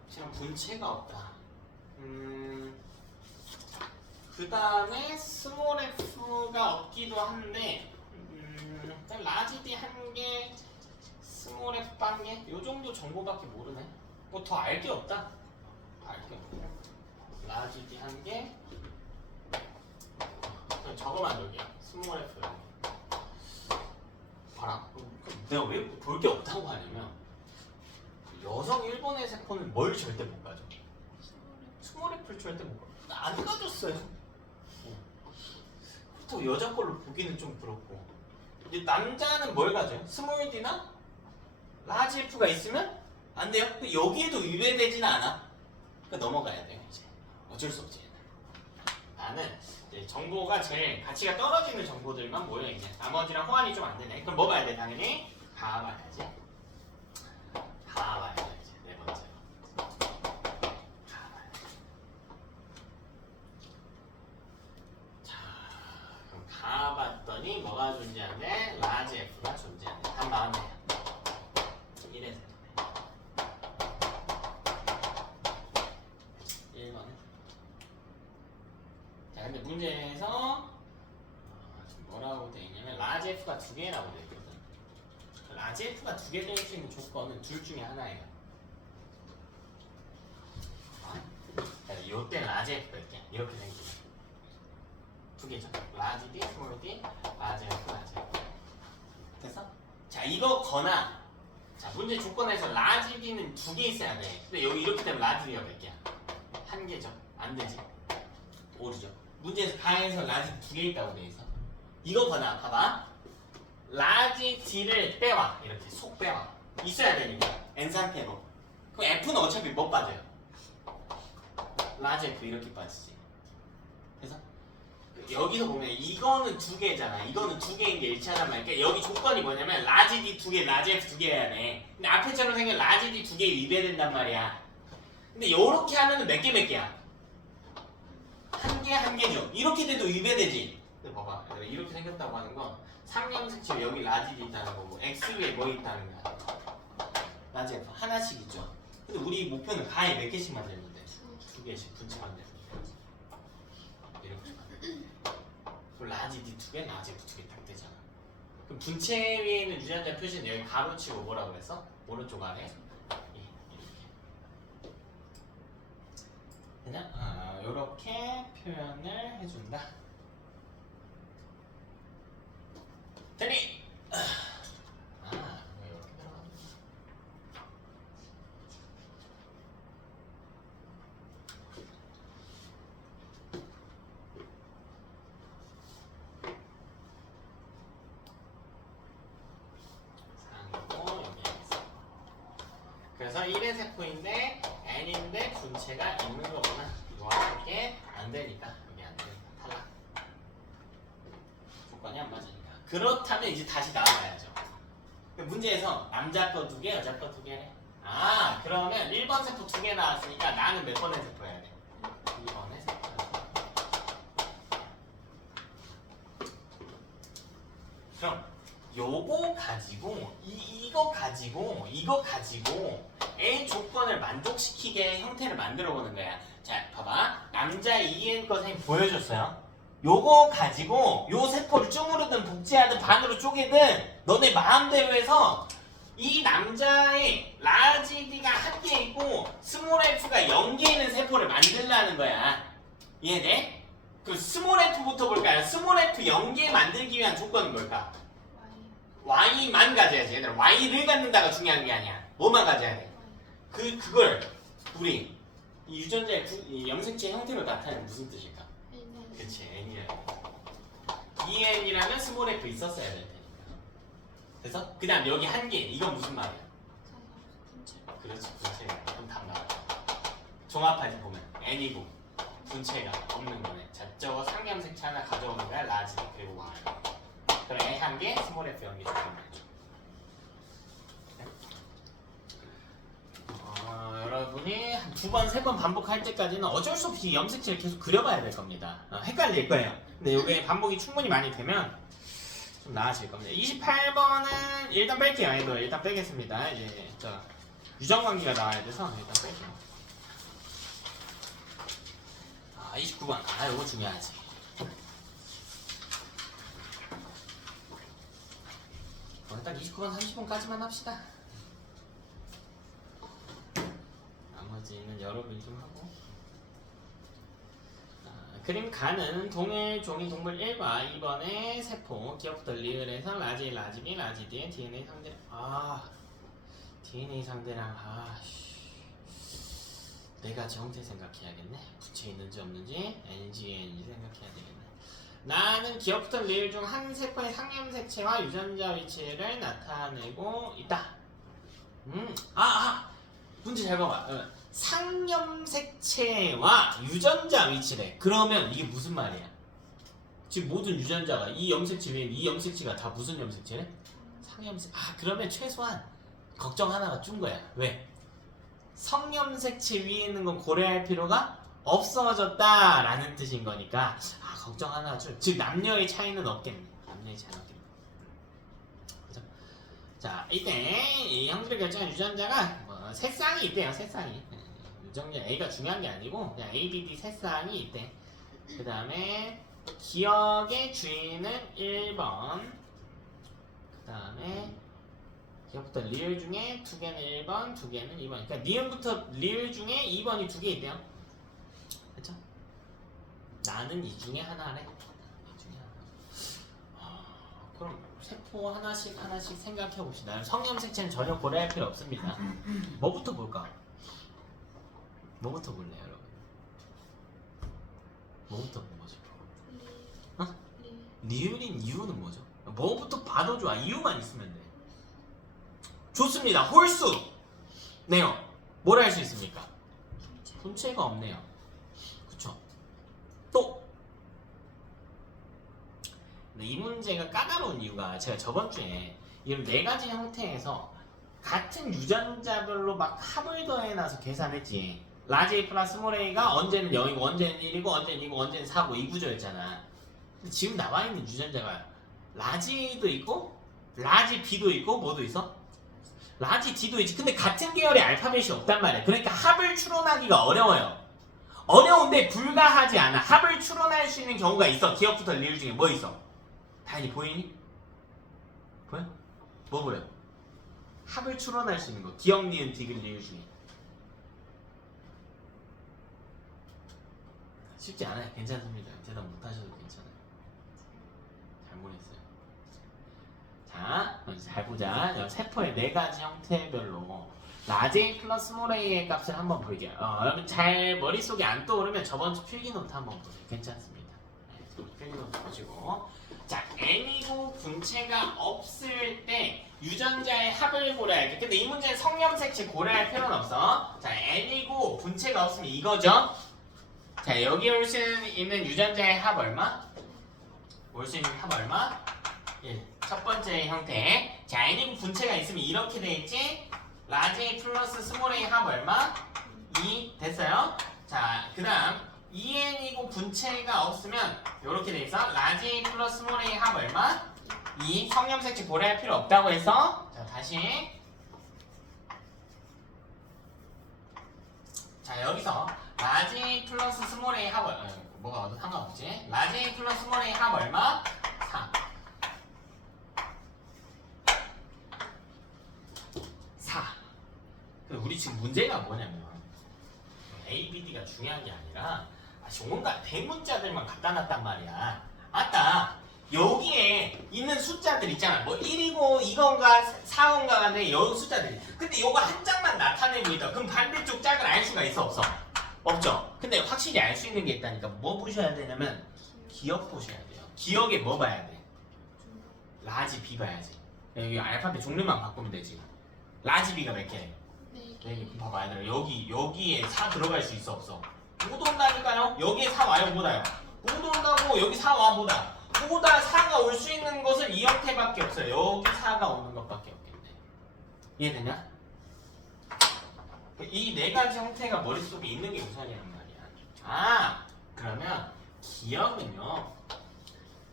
확실한 분체가 없다. 그 다음에 스몰 F가 없기도 한데 라지 D 한 개, 스몰 F 한 개, 요 정도 정보밖에 모르네. 뭐 더 알 게 없다. 알 게 없고 라지 D 한 개, 저거만 여기야. 스몰 F 여기. 봐라. 내가 왜 볼 게 없다고 하냐면 여성 1번의 세포는 뭘 절대 못 가져. 스몰 F를 절대 못 가져. 안 가졌어요. 그렇다고 여자 걸로 보기는 좀 그렇고. 이제 남자는 뭘 가져요? 스몰 D나 라지 F가 있으면 안 돼요. 근데 여기에도 유래되지는 않아. 그러니까 넘어가야 돼요. 이제 어쩔 수 없지. 나는 이제 정보가 제일 가치가 떨어지는 정보들만 모여 있냐. 나머지랑 호환이 좀 안 되네. 그럼 뭐 봐야 돼? 당연히 다 봐야지. 다 봐야 돼. 이제 네 번째로. 다 봤더니 뭐가 존재하네? 라지 F가 존재하네. 답 나왔네요. 1에서 1번은 자, 근데 문제에서 뭐라고 돼 있냐면 라지 F가 두 개라고 돼 있거든. 라지 F가 두 개 될 수 있는 조건은 둘 중에 하나예요. 요때 라지 F가 이렇게 생기네. 두 개죠. 라지 D, 스몰 D, 라지 F, 라지 F. 됐어? 자, 이거거나 자, 문제 조건에서 라지 D는 두 개 있어야 돼. 근데 여기 이렇게 되면 라지 D가 몇 개야? 한 개죠. 안 되지. 오르죠. 문제에서 가에서 라지 두 개 있다고 돼 있어. 이거거나 봐봐. 라지 D를 빼와. 이렇게 속 빼와. 있어야 되니까. N 상태로. 그럼 F는 어차피 못 빠져요. 라지 F 이렇게 빠지지. 그래서 여기서 보면 이거는 두 개잖아. 이거는 두 개인 게 일치하단 말이야. 그러니까 여기 조건이 뭐냐면 라지 D 두 개, 라지 F 두 개여야 돼. 근데 앞에처럼 생긴 라지 D 두 개 위배된단 말이야. 근데 요렇게 하면은 몇 개야? 한 개죠. 이렇게 돼도 위배되지. 근데 봐봐. 이렇게 생겼다고 하는 건 상염색칠 여기 라지 D 있다는 거고 X 위에 뭐 있다는 거야? 라지 F 하나씩 있죠. 근데 우리 목표는 가에 몇 개씩 만들는데? 두 개씩 분체 만들는 거지. 이렇게. 그럼 라지 D 두 개, 라지 F 두 개 딱 되잖아. 그럼 분체 위에 있는 유전자 표시는 여기 가로치고 뭐라고 그랬어? 오른쪽 아래 이렇게. 그냥 이렇게 표현을 해준다. 되니? 왜 이렇게 들어가는 거야? 상고 여기 있어. 그래서 1의 세포인데 N인데 분체가 있는 거구나. 이거 할게 안 되니까 여기 안 되니까 탈락. 조건이 안 맞으니까. 그렇다면 이제 다시 나와야죠. 문제에서 남자 거 두 개, 여자 거 두 개래. 그러면 1번 세포 두 개 나왔으니까 나는 몇 번의 세포 해야 돼? 2번의 세포. 그럼 요거 가지고 이거 가지고 A 조건을 만족시키게 형태를 만들어 보는 거야. 자, 봐봐. 남자 EN 거 선생님 보여줬어요. 요거 가지고 요 세포를 쭈무르든 복제하든 반으로 쪼개든 너네 마음대로 해서 이 남자의 라지 D가 한 개 있고 스몰 F가 0개 있는 세포를 만들라는 거야. 이해돼? 그 스몰 F부터 볼까요? 스몰 F 0개 만들기 위한 조건은 뭘까? Y만 가져야지. 얘들아, Y를 갖는다가 중요한 게 아니야. 뭐만 가져야 돼? 그걸 우리 이 유전자의 이 염색체 형태로 나타내는 무슨 뜻일까? 그치, N이야. EN이라면 스몰 F 있었어야 될 테니까. 그래서 그 다음 여기 한 개. 이건 무슨 말이야? 그렇지, 분체가. 그럼 답 나와요. 종합하지 보면 N이고 분체가 없는 거네. 자, 저거 상염색체 하나 가져오는 거야. 라지 그리고 Y. 그럼 A 한 개, 스몰 F 연기 조건 말이죠. 여러분이 한 두 번, 세 번 반복할 때까지는 어쩔 수 없이 염색체를 계속 그려봐야 될 겁니다. 헷갈릴 거예요. 근데 이게 반복이 충분히 많이 되면 좀 나아질 겁니다. 28번은 일단 뺄게요. 이거 일단 빼겠습니다. 이제 유전관계가 나와야 돼서 일단 뺄게요. 29번. 이거 중요하지. 딱 29번, 30번까지만 합시다. 나머지는 여러분이 좀 하고. 그림 가는 동일 종이 동물 1과 2번의 세포 기억부터 리을에서 라지, 라지비, 라지디의 DNA 상대랑 DNA 상대랑 네 가지 형태 생각해야겠네. 붙여 있는지 없는지 NGN인지 생각해야 되겠네. 나는 기억부터 리을 중 한 세포의 상염색체와 유전자 위치를 나타내고 있다. 문제 잘 봐봐. 상염색체와 유전자 위치래. 그러면 이게 무슨 말이야? 지금 모든 유전자가 이 염색체 위에 이 염색체가 다 무슨 염색체래? 상염색. 그러면 최소한 걱정 하나가 준 거야. 왜? 성염색체 위에 있는 건 고려할 필요가 없어졌다라는 뜻인 거니까 걱정 하나 줄. 즉 남녀의 차이는 없겠네. 남녀의 차이는 없겠네. 그죠? 자, 이때 이 형질을 결정한 유전자가 세 쌍이 있대요. 세 쌍이. 유전자 A가 중요한 게 아니고 그냥 A, B, D 세 쌍이 있대. 그 다음에 기억의 주인은 1번. 그 다음에 기억부터 리을 중에 두 개는 1번, 두 개는 2번. 그러니까 니은부터 리을 중에 2번이 두 개 있대요. 그쵸? 나는 이 중에 하나래. 이 중에 하나. 그럼 세포 하나씩 생각해 봅시다. 성염색체는 전혀 고려할 필요 없습니다. 뭐부터 볼까? 뭐부터 볼래요, 여러분? 뭐부터 보고 싶어? 리을인 이유는 뭐죠? 뭐부터 봐도 좋아. 이유만 있으면 돼. 좋습니다. 홀수. 네요. 뭘 할 수 있습니까? 분체가 없네요. 그쵸? 또 근데 이 문제가 까다로운 이유가 제가 저번 주에 이런 네 가지 형태에서 같은 유전자별로 막 합을 더해놔서 계산했지. 라지 A 플러스 스몰 A가 언제는 0이고 언제는 1이고 언제는 2고 언제는 4고 이 구조였잖아. 근데 지금 나와 있는 유전자가 라지 A도 있고 라지 B도 있고 뭐도 있어? 라지 D도 있지. 근데 같은 계열의 알파벳이 없단 말이야. 그러니까 합을 추론하기가 어려워요. 어려운데 불가하지 않아. 합을 추론할 수 있는 경우가 있어. 기억부터 리을 중에 뭐 있어? 다현이 보이니? 보여? 뭐 보여? 합을 추론할 수 있는 거. 기억, 니은, 디귿, 리을 중에 쉽지 않아요. 괜찮습니다. 대답 못하셔도 괜찮아요. 잘못했어요. 자, 잘 보자. 세포의 네 가지 형태별로 라지 A 플러스 스몰 A의 값을 한번 볼게요. 여러분 잘 머릿속에 안 떠오르면 저번 주 필기노트 한번 보세요. 괜찮습니다. 네, 필기노트 보시고 자, N이고 분체가 없을 때 유전자의 합을 고려해야 돼. 근데 이 문제는 성염색체 고려할 필요는 없어. 자, N이고 분체가 없으면 이거죠. 자, 여기 올 수 있는 유전자의 합 얼마? 올 수 있는 합 얼마? 1. 첫 번째 형태. 자, N이고 분체가 있으면 이렇게 돼 있지? 라지 A 플러스 스몰 A 합 얼마? 2. 됐어요? 자, 그 다음 2N이고 분체가 없으면 이렇게 돼 있어. 라지 A 플러스 스몰 A 합 얼마? 2. 성염색체 고려할 필요 없다고 해서 자, 다시 자, 여기서 라지 A 플러스 스몰 A 합 얼마? 뭐가 와도 상관없지? 라지 A 플러스 스몰 A 합 얼마? 4. 4. 우리 지금 문제가 뭐냐면 A, B, D가 중요한 게 아니라 온갖 대문자들만 갖다 놨단 말이야. 아까 여기에 있는 숫자들 있잖아. 뭐 1이고 2건가 4건가 간데 여기 숫자들이. 근데 요거 한 장만 나타내고 있다. 그럼 반대쪽 짝을 알 수가 있어 없어? 없죠. 근데 확실히 알 수 있는 게 있다니까. 뭐 보셔야 되냐면 기억 보셔야 돼요. 기억에 뭐 봐야 돼? 라지 B 봐야지. 여기 알파벳 종류만 바꾸면 되지. 라지 B가 몇 개? 네, 봐봐 얘들아. 여기에 4 들어갈 수 있어 없어? 못 온다니까요. 여기에 4 와요 못 와요? 못 온다고. 여기 4 와 못 와? 보다 4가 올 수 있는 것은 이 형태밖에 없어요. 여기 4가 오는 것밖에 없겠네. 이해되냐? 이 네 가지 형태가 머릿속에 있는 게 우선이란 말이야. 그러면 기억은요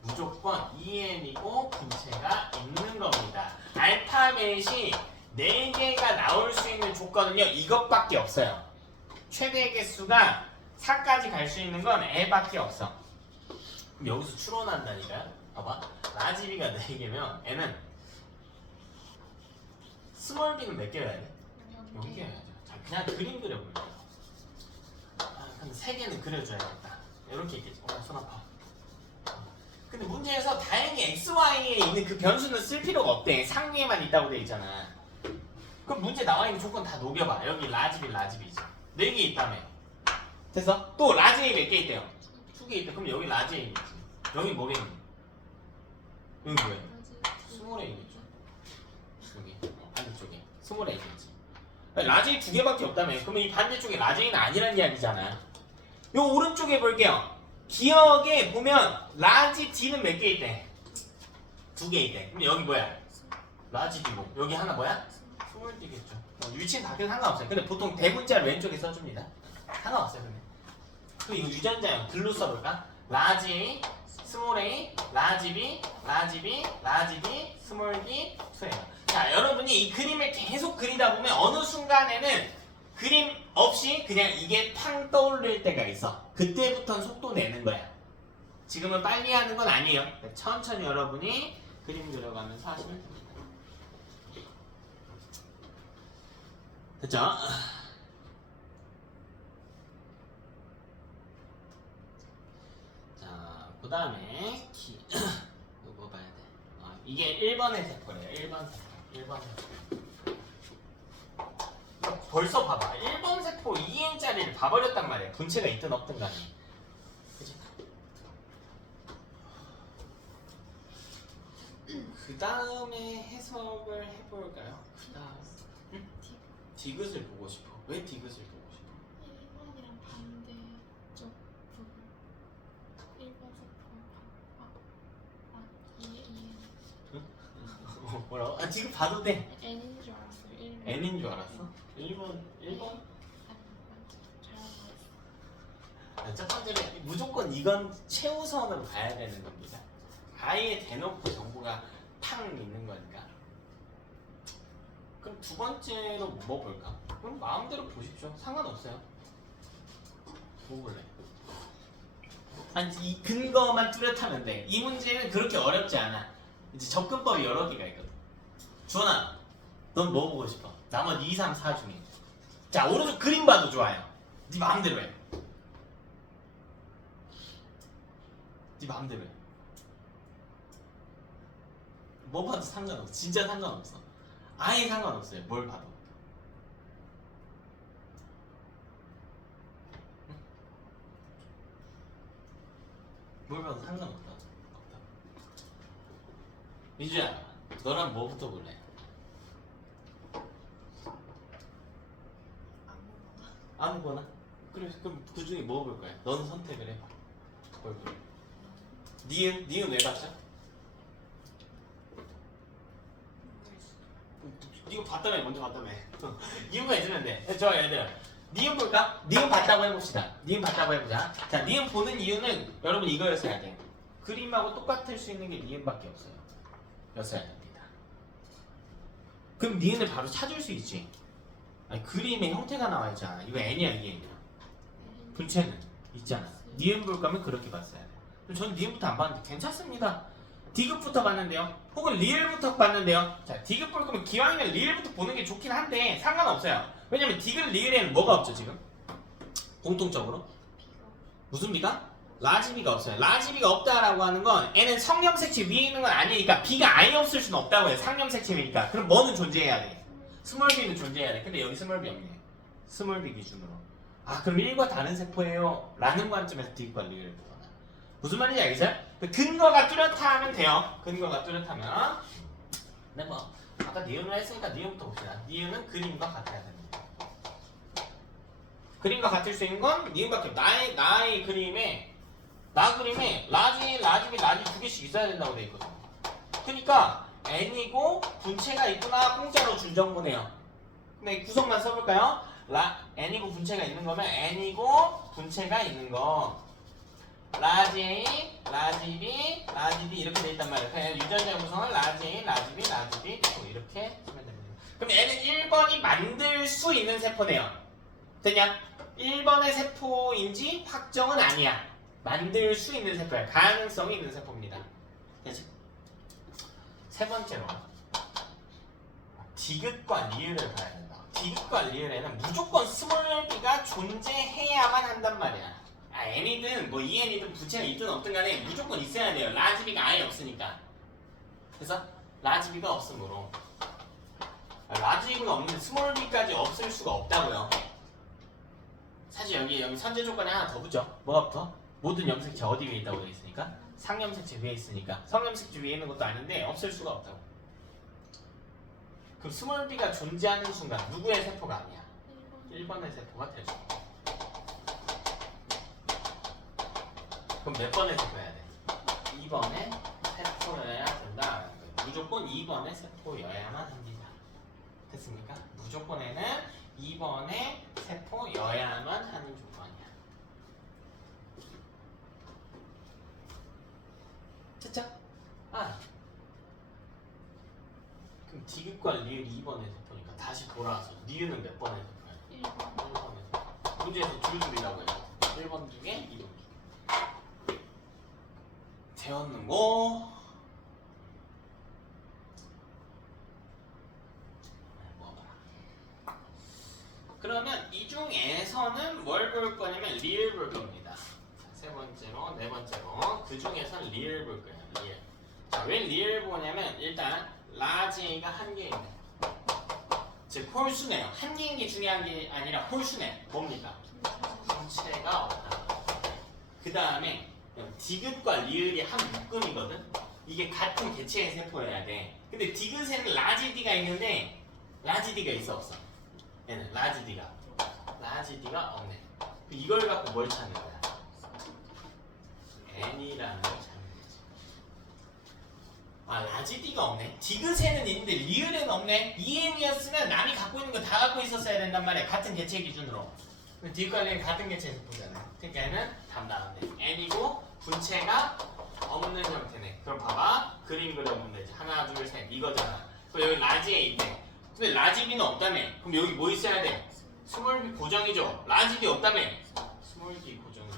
무조건 EN이고 분체가 있는 겁니다. 알파벳이 4개가 나올 수 있는 조건은요 이것밖에 없어요. 최대 개수가 4까지 갈 수 있는 건 A밖에 없어. 그럼 여기서 추론한다니까요. 봐봐. 라지 B가 4개면 N은 스몰 B는 몇 개여야 돼? 0개여야죠. 자, 그냥 그림 그려볼게요. 근데 3개는 그려줘야겠다. 이렇게 있겠지. 손 아파. 근데 문제에서 다행히 XY에 있는 그 변수는 쓸 필요가 없대. 상위에만 있다고 돼 있잖아. 그럼 문제 나와 있는 조건 다 녹여봐. 여기 라지 B, 라지 B지. 4개 있다며. 됐어? 또 라지 A 몇 개 있대요? 2개 있대. 그럼 여기 라지 A겠지. 여기 뭐겠니? 여기 뭐야? 스몰 A겠죠. 여기 반대쪽에 스몰 A겠지. 라지 A 2개밖에 없다며. 그러면 이 반대쪽에 라지 A는 아니란 이야기잖아. 요 오른쪽에 볼게요. 기억에 보면 라지 D는 몇 개 있대? 2개 있대. 그럼 여기 뭐야? 라지 D고 여기 하나 뭐야? 스몰 D겠죠. 위치는 바뀌어도 상관없어요. 근데 보통 대문자를 왼쪽에 써줍니다. 상관없어요. 근데 그럼 이거 유전자형 글로 써볼까? 라지 A, 스몰 A, 라지 B, 라지 B, 라지 B, 스몰 D, 2예요. 자, 여러분이 이 그림을 계속 그리다 보면 어느 순간에는 그림 없이 그냥 이게 팡 떠오를 때가 있어. 그때부터는 속도 내는 거야. 지금은 빨리 하는 건 아니에요. 천천히 여러분이 그림 그려가면서 하시면 됩니다. 됐죠? 자, 그 다음에 이거 뭐 봐야 돼? 이게 1번의 세포래요. 1번 세포. 1번 세포. 벌써 봐봐. 1번 세포 2N짜리를 봐버렸단 말이야. 분체가 있든 없든 간에. 그치? 그 다음에 해석을 해볼까요? 그 다음 디귿을 보고 싶어. 왜 디귿을 보고 싶어? 1번이랑 반대쪽 부분 1번 세포 뭐라고? 아 지금 봐도 돼. N인 줄 알았어요. 1번. N인 줄 알았어? 1번? 아니 맞죠. 잘하고 있어. 첫 번째는 무조건 이건 최우선으로 가야 되는 겁니다. 아예 대놓고 정보가 팡 있는 거니까. 그럼 두 번째로 뭐 볼까? 그럼 마음대로 보십시오. 상관없어요. 뭐 볼래? 아니 이 근거만 뚜렷하면 돼. 이 문제는 그렇게 어렵지 않아. 이제 접근법이 여러 개가 있거든. 주원아, 넌 뭐 보고 싶어? 나머지 2, 3, 4 중에. 자 오른쪽 그림 봐도 좋아요. 네 마음대로 해. 네 마음대로 해. 뭐 봐도 상관없어. 진짜 상관없어. 아예 상관없어요. 뭘 봐도. 응? 뭘 봐도 상관없다. 없다. 민주야, 너랑 뭐부터 볼래? 아무거나? 그래, 그럼 그 중에 뭐 볼 거야? 너는 선택을 해봐. 뭘 볼래? 니은 왜 봤죠? 이거 봤다며 먼저 봤다며. 이유가 있으면 돼. 좋아요 얘들아. 니은 볼까? 니은 봤다고 해봅시다. 니은 봤다고 해보자. 자 니은 보는 이유는 여러분 이거였어야 돼. 그림하고 똑같을 수 있는 게 니은밖에 없어요. 였어야 됩니다. 그럼 니은을 바로 찾을 수 있지. 아니 그림의 형태가 나와 있잖아. 이거 N이야 이게 N이야. 분체는 있잖아. 니은 볼 거면 그렇게 봤어야 돼. 그럼 저는 니은부터 안 봤는데 괜찮습니다. 디귿부터 봤는데요. 혹은 리을부터 봤는데요. 자, 디귿 볼 거면 기왕이면 리을부터 보는 게 좋긴 한데 상관없어요. 왜냐면 디귿, 리을에는 뭐가 없죠 지금? 공통적으로 무슨 비가? 라지비가 없어요. 라지비가 없다라고 하는 건 N은 성염색체 위에 있는 건 아니니까 B가 아예 없을 수는 없다고 해요. 상염색체니까. 그럼 뭐는 존재해야 돼? 스몰 B는 존재해야 돼. 근데 여기 스몰 B 없네. 스몰 B 기준으로. 아 그럼 1과 다른 세포예요? 라는 관점에서 디귿과 리을을 보거나. 무슨 말인지 알겠어요? 근거가 뚜렷하면 돼요. 근거가 뚜렷하면. 근데 뭐 아까 니은을 했으니까 니은부터 봅시다. 니은은 그림과 같아야 됩니다. 그림과 같을 수 있는 건 니은밖에 없다. 나의 그림에 라지, 라지비, 라지 두 개씩 있어야 된다고 돼 있거든. 그러니까 N이고 분체가 있구나 공짜로 준 정보네요. 근데 구성만 써볼까요? N이고 분체가 있는 거면 N이고 분체가 있는 거. 라지 A, 라지 B, 라지 D 이렇게 돼 있단 말이에요. 그냥 유전자 구성은 라지 A, 라지 B, 라지 B 이렇게 쓰면 됩니다. 그럼 N은 1번이 만들 수 있는 세포네요. 됐냐? 1번의 세포인지 확정은 아니야. 만들 수 있는 세포야. 가능성이 있는 세포입니다. 됐지? 세 번째로 디귿과 리을을 봐야 된다. 디귿과 리을에는 무조건 스몰 b가 존재해야만 한단 말이야. n이든 뭐 en이든 부채가 있든 없든 간에 무조건 있어야 돼요. 라지 b가 아예 없으니까. 그래서 라지 b가 없으므로 라지 b가 없는데 스몰 b까지 없을 수가 없다고요. 사실 여기 선제 조건에 하나 더 붙죠. 뭐가 붙어? 모든 염색체 어디 위에 있다고 되어 있으니까? 상염색체 위에 있으니까. 성염색체 위에 있는 것도 아닌데 없을 수가 없다고. 그럼 스몰 b가 존재하는 순간 누구의 세포가 아니야? 1번의 세포가 될 수 없다. 그럼 몇 번의 세포여야 돼? 2번의 세포여야 된다. 무조건 2번의 세포여야만 합니다. 됐습니까? 무조건에는 2번의 세포여야만 하는 조건이야. 됐죠? 아. 그럼 디귿과 리을 2번의 세포니까 다시 돌아와서 리을은 몇 번의 세포야? 1번. 1번의 세포. 문제에서 줄줄이라고 해요. 1번 중에 2번 중에. 되었는 거. 그러면 이 중에서는 뭘 볼 거냐면 리을 볼 겁니다. 세 번째로, 네 번째로 그 중에서는 리을 볼 거예요. 리을. 자, 왜 리을 보냐면 일단 라지가 한 개 있네. 즉 홀수네요. 한 개인 게 중요한 게 아니라 홀수네. 뭡니까? 분체가 없다. 그 다음에 디귿과 리을이 한 묶음이거든. 이게 같은 개체의 세포여야 돼. 근데 디귿에는 라지 D가 있는데 라지 D가 있어 없어? 얘는 라지 D가 없네. 이걸 갖고 뭘 찾는 거야? N이라는 걸 찾는 거지. 아 라지 D가 없네. 디귿에는 있는데 리을에는 없네. EM이었으면 남이 갖고 있는 거 다 갖고 있었어야 된단 말이야. 같은 개체 기준으로. 디귿 관련 같은 개체에서 보잖아. 그러니까 얘는 답 나왔네. N이고 분체가 없는 형태네. 그럼 봐봐. 그림 그려보면 되지. 하나 둘 셋 이거잖아. 그럼 여기 라지 A 있네. 근데 라지 B는 없다며. 그럼 여기 뭐 있어야 돼? 스몰 B 고정이죠. 라지 B 없다며. 스몰 B 고정이었어.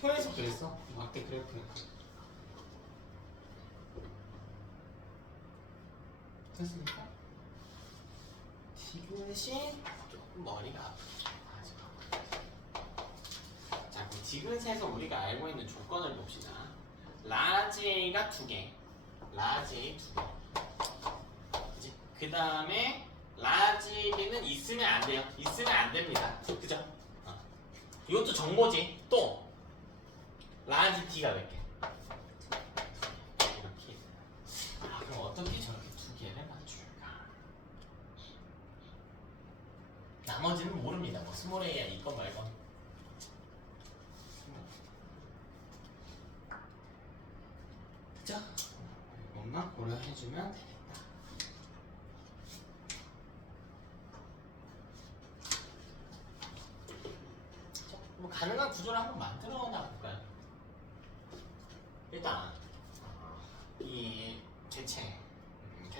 표에서 그랬어. 막대 그래프. 됐습니까? 디귿이 조금 머리가 아프다. 자, 그럼 디귿에서 우리가 알고 있는 조건을 봅시다. 라지 A가 2개, 라지 A 2개. 그치? 그 다음에 라지 B는 있으면 안 돼요. 있으면 안 됩니다. 그죠? 이것도 정보지. 또 라지 D가 몇 개? 이렇게. 아, 그럼 어떻게 저렇게 2개를 맞출까? 나머지는 모릅니다. 뭐 스몰 A야 이건 말건. 그죠? 이것만 고려해주면 되겠다. 뭐 가능한 구조를 한번 만들어 놔볼까요? 일단 이 개체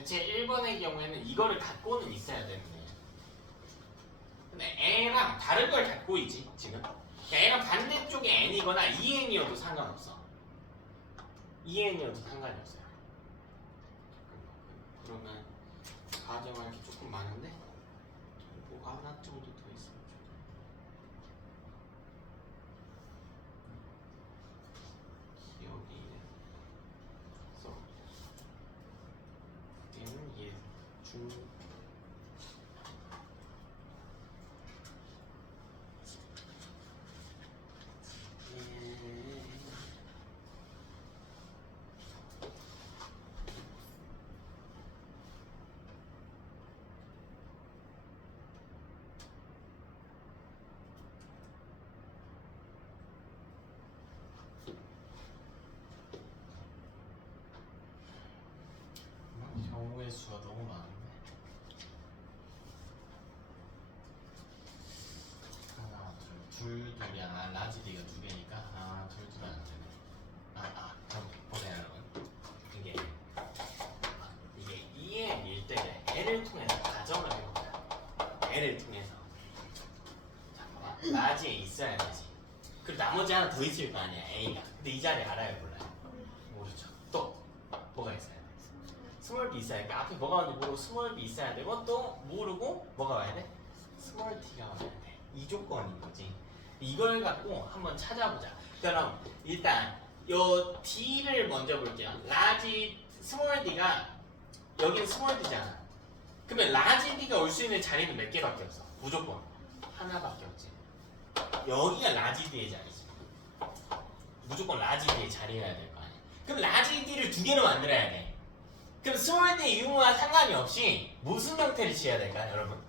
1번의 경우에는 이거를 갖고는 있어야 되는데 근데 A랑 다른 걸 갖고 있지 지금. A랑 반대쪽에 N이거나 EN이어도 상관없어. EN이어도 상관이 없어요. 그러면 가정할 게 조금 많은데 뭐가 하나 정도 더 있으면 좋겠다. 기억이 써. 얘는 얘 중. 경우의 수가 너무 많은데 하나 둘이야. 라지 D가 2개니까 하나 둘 안 되네. 그럼 보세요 여러분. 이게 EM일 때 N을 통해서 가정을 해볼까요? N을 통해서 잠깐만 라지에 있어야 되지. 그리고 나머지 하나 더 있을 거 아니야 A가. 근데 이 자리 알아요 몰라요? 모르죠. 또 뭐가 있어야 돼? 스몰 B 있어야 돼. 앞에 뭐가 왔는지 모르고 스몰 B 있어야 되고 또 모르고 뭐가 와야 돼? 스몰 T가 와야 돼. 이 조건인 거지. 이걸 갖고 한번 찾아보자. 그럼 일단 요 D를 먼저 볼게요. 라지 스몰 D가 여기는 스몰 D잖아. 그러면 라지 D가 올 수 있는 자리는 몇 개밖에 없어. 무조건 하나밖에 없지. 여기가 라지 D의 자리지. 무조건 라지 D의 자리여야 될 거 아니야. 그럼 라지 D를 2개로 만들어야 돼. 그럼 스몰 D 유무와 상관이 없이 무슨 형태를 취해야 될까, 여러분?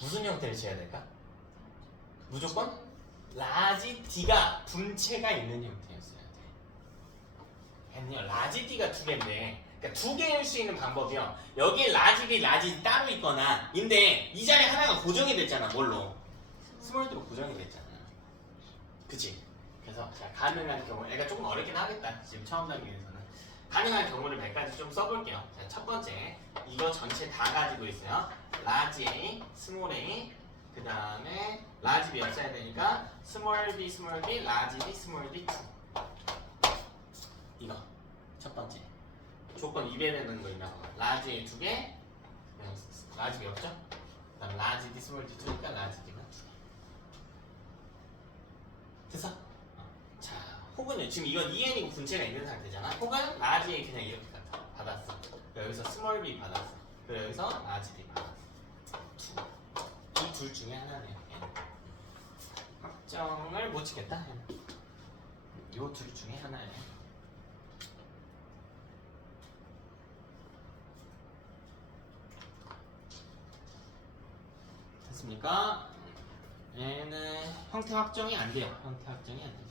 무슨 형태를 취해야 될까? 무조건 라지 D가 분체가 있는 형태였어야 돼. 했냐? 라지 D가 2개인데, 그러니까 2개일 수 있는 방법이요. 여기에 라지 D 따로 있거나, 근데 이 자리에 하나가 고정이 됐잖아. 뭘로? 스몰 D로 고정이 됐잖아. 그치? 그래서 자, 가능한 경우, 애가 조금 어렵긴 하겠다. 지금 처음 단계에서는. 가능한 경우를 몇 가지 좀 써볼게요. 자, 첫 번째, 이거 전체 다 가지고 있어요. 라지 A, 스몰 A, 그 다음에 라지 B 였어야 되니까 스몰 B, 라지 B, 스몰 B 2. 이거 첫 번째. 조건 이배되는 거 있나 봐. 라지 A 2개, 라지 B 없죠? 그 다음 라지 D, 스몰 D 2니까 라지 D가 2개. 됐어? 자, 혹은 지금 이건 EN이고 분체가 있는 상태잖아. 혹은 라지 A 그냥 이렇게 받았어. 여기서 스몰 B 받았어. 그리고 여기서 라지 D 받았어. 이 둘 중에 하나네요. N. 확정을 못 치겠다. 이 둘 중에 하나예요. 됐습니까? 얘는 형태 확정이 안 돼요. 형태 확정이 안 됩니다.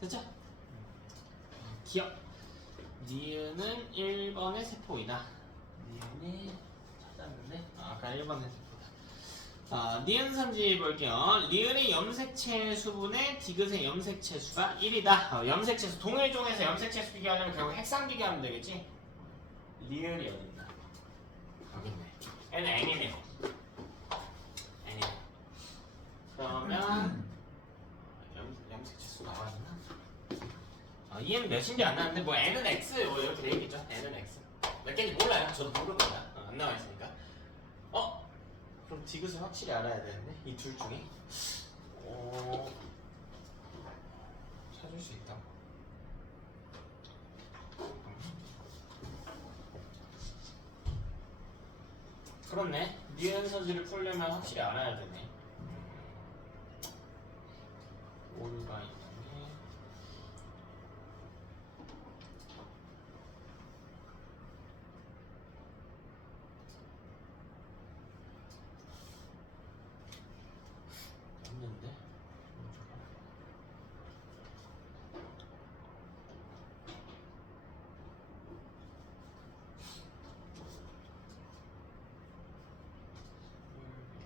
됐죠? 기억. 니은은 1번의 세포이다. 니은이 찾았는데 아까 1번의 세포다. 니은 선지 볼게요. 리을의 염색체 수분의 디귿의 염색체 수가 1이다. 염색체 수 동일 종에서 염색체 수 비교하려면 결국 핵상 비교하면 되겠지. 리을이 어딨나? 여기 있네. 얘는 N이네요. N이네. 그러면 염색체 수 나와 있나? 얘는 몇인지 안 나왔는데 뭐 N은 X 뭐 이렇게 돼 있겠죠? N은 X. 몇 개인지 몰라요. 저도 모릅니다. 안 나와 있으니까. 그럼 디귿을 확실히 알아야 되는데 이 둘 중에 찾을 수 있다. 그렇네. 니은 선지를 풀려면 확실히 알아야 되네. 오류가 있는 게 없는데.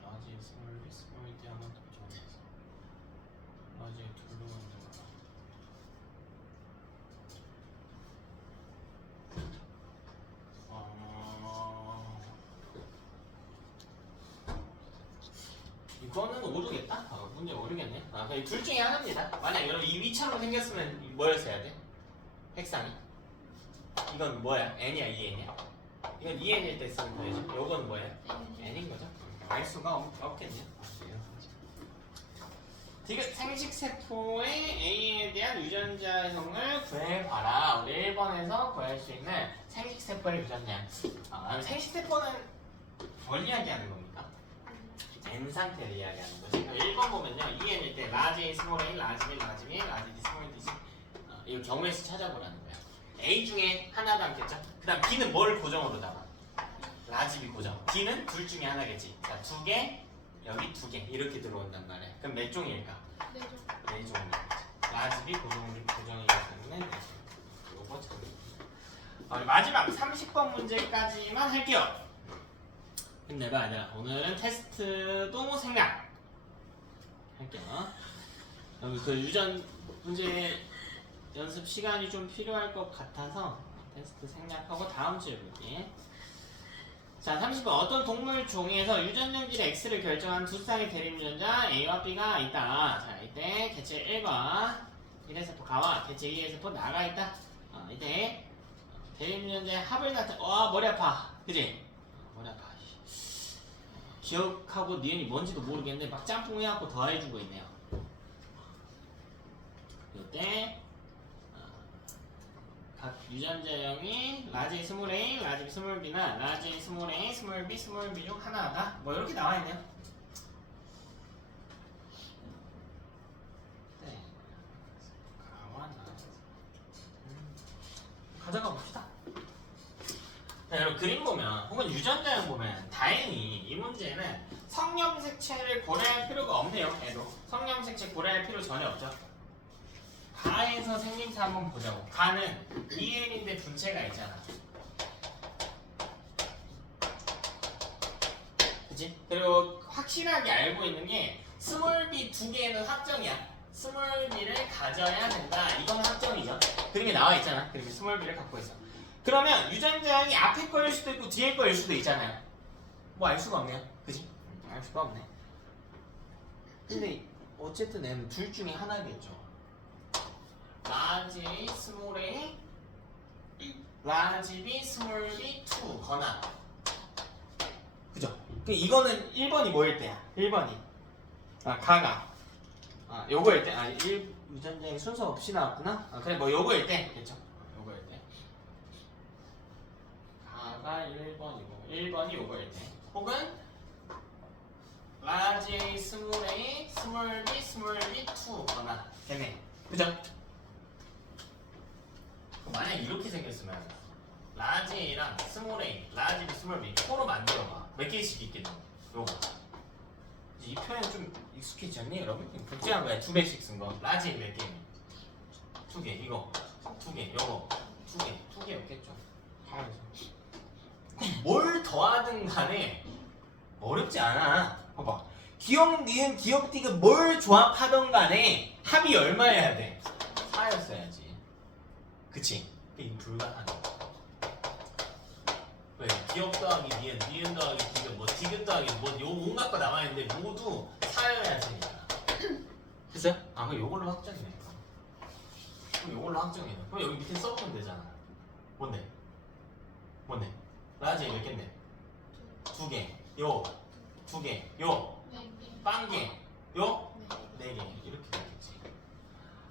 라지 스몰디 하나 더 적어서 라지에 둘로 만든 거다. 이거는 오르겠다? 문제 오르겠네. 그럼 둘 중에 하나입니다. 만약 여러분 이 위처럼 생겼으면 뭐였어야 돼? 핵상이. 이건 뭐야? N이야, EN이야? 이건 EN일 때 쓰는 거죠. 이건 뭐야? N인 거죠? 알 수가 없겠네요. 디귿 생식세포의 A에 대한 유전자형을 구해봐라. 우리 1번에서 구할 수 있는 생식세포의 유전자. 생식세포는 뭘 이야기하는 겁니까? N 상태를 이야기하는 거지. 1번 보면요. EN일 때 라지, 스몰 A, 라지 B, 라지 B, 라지 D, 스몰 D, 이거 경우의 수 찾아보라는 거야. A 중에 하나 담겠죠? 그 다음 B는 뭘 고정으로 담아? 라지 B 고정. D는 둘 중에 하나겠지. 자, 두 개, 여기 두 개 이렇게 들어온단 말이야. 그럼 몇 종일까? 네 종. 네 종이겠지. 라지 B 고정이기 때문에 네 종. 요거 참. 마지막 30번 문제까지만 할게요. 힘내봐 아니라 오늘은 테스트도 생략 할게요. 여기 그 유전 문제 연습 시간이 좀 필요할 것 같아서 테스트 생략하고 다음 주에 볼게. 자, 30번 어떤 동물 종에서 유전연질 X를 결정한 두 쌍의 대립 유전자 A와 B가 있다. 자, 이때 개체 1과 1의 세포 가와 개체 2의 세포 나가 있다. 이때 대립 유전자의 합을 머리 아파. 그지? 머리 아파. 기억하고 니은이 뭔지도 모르겠는데 막 짬뽕해갖고 더해주고 있네요. 이때 각 유전자형이 라지 스몰 A, 라지 스몰 B나 라지 스몰 A, 스몰 B, 스몰 B 중 하나가 뭐 이렇게 나와 있네요. 네. 가져가 봅시다. 자, 여러분 그림 보면 혹은 유전자형 보면 다행히 이 문제는 성염색체를 고려할 필요가 없네요. 얘도 성염색체 고려할 필요 전혀 없죠. 가에서 생김새 한번 보자고. 가는 EN인데 분체가 있잖아. 그치? 그리고 확실하게 알고 있는 게 스몰 B 두 개는 확정이야. 스몰 B를 가져야 된다. 이건 확정이죠. 그림이 나와 있잖아. 그림이 스몰 B를 갖고 있어. 그러면 유전자형이 앞에 거일 수도 있고 뒤에 거일 수도 있잖아요. 뭐 알 수가 없네요. 그지? 알 수가 없네. 근데 어쨌든 얘는 둘 중에 하나겠죠. 라지 A, 스몰 A, 라지 B, 스몰 B, 2 거나. 그죠? 이거는 1번이 뭐일 때야? 1번이 가가 요거일 때 1 유전자형 순서 없이 나왔구나? 그래 뭐 요거일 때 그쵸? 요거일 때 가가 1번이고 1번이 요거일 때 혹은 라지 A, 스몰 A, 스몰 B, 스몰 B, 2 거나 되네. 그죠? 만약 이렇게 생겼으면 라지 A랑 스몰 A, 라지 B, 스몰 B 코로 만들어봐. 몇 개씩 있겠노? 요거. 이 표현 좀 익숙해지셨니 여러분? 복제한 거야. 두 배씩 쓴 거. 라지 A 몇 개? 두 개, 이거 두 개, 요거 두 개였겠죠. 뭘 더하든 간에 어렵지 않아. 봐봐. 기억, 니은, 기억, 디귿 뭘 조합하던 간에 합이 얼마여야 돼? 4였어야지. 그치? 이게 불가능해. 왜? 기억 더하기 니은, 니은 더하기 디귿, 뭐 디귿 더하기 뭐 요 온갖 거 남아있는데 모두 4여야 되니까. 됐어요? 아, 그럼 요걸로 확정이네. 그럼 요걸로 확정이네. 그럼 여기 밑에 써보면 되잖아. 뭔데? 라지 몇 갠데? 두 개, 요, 두 개, 요, 빵 개, 요, 네 개. 이렇게 되겠지.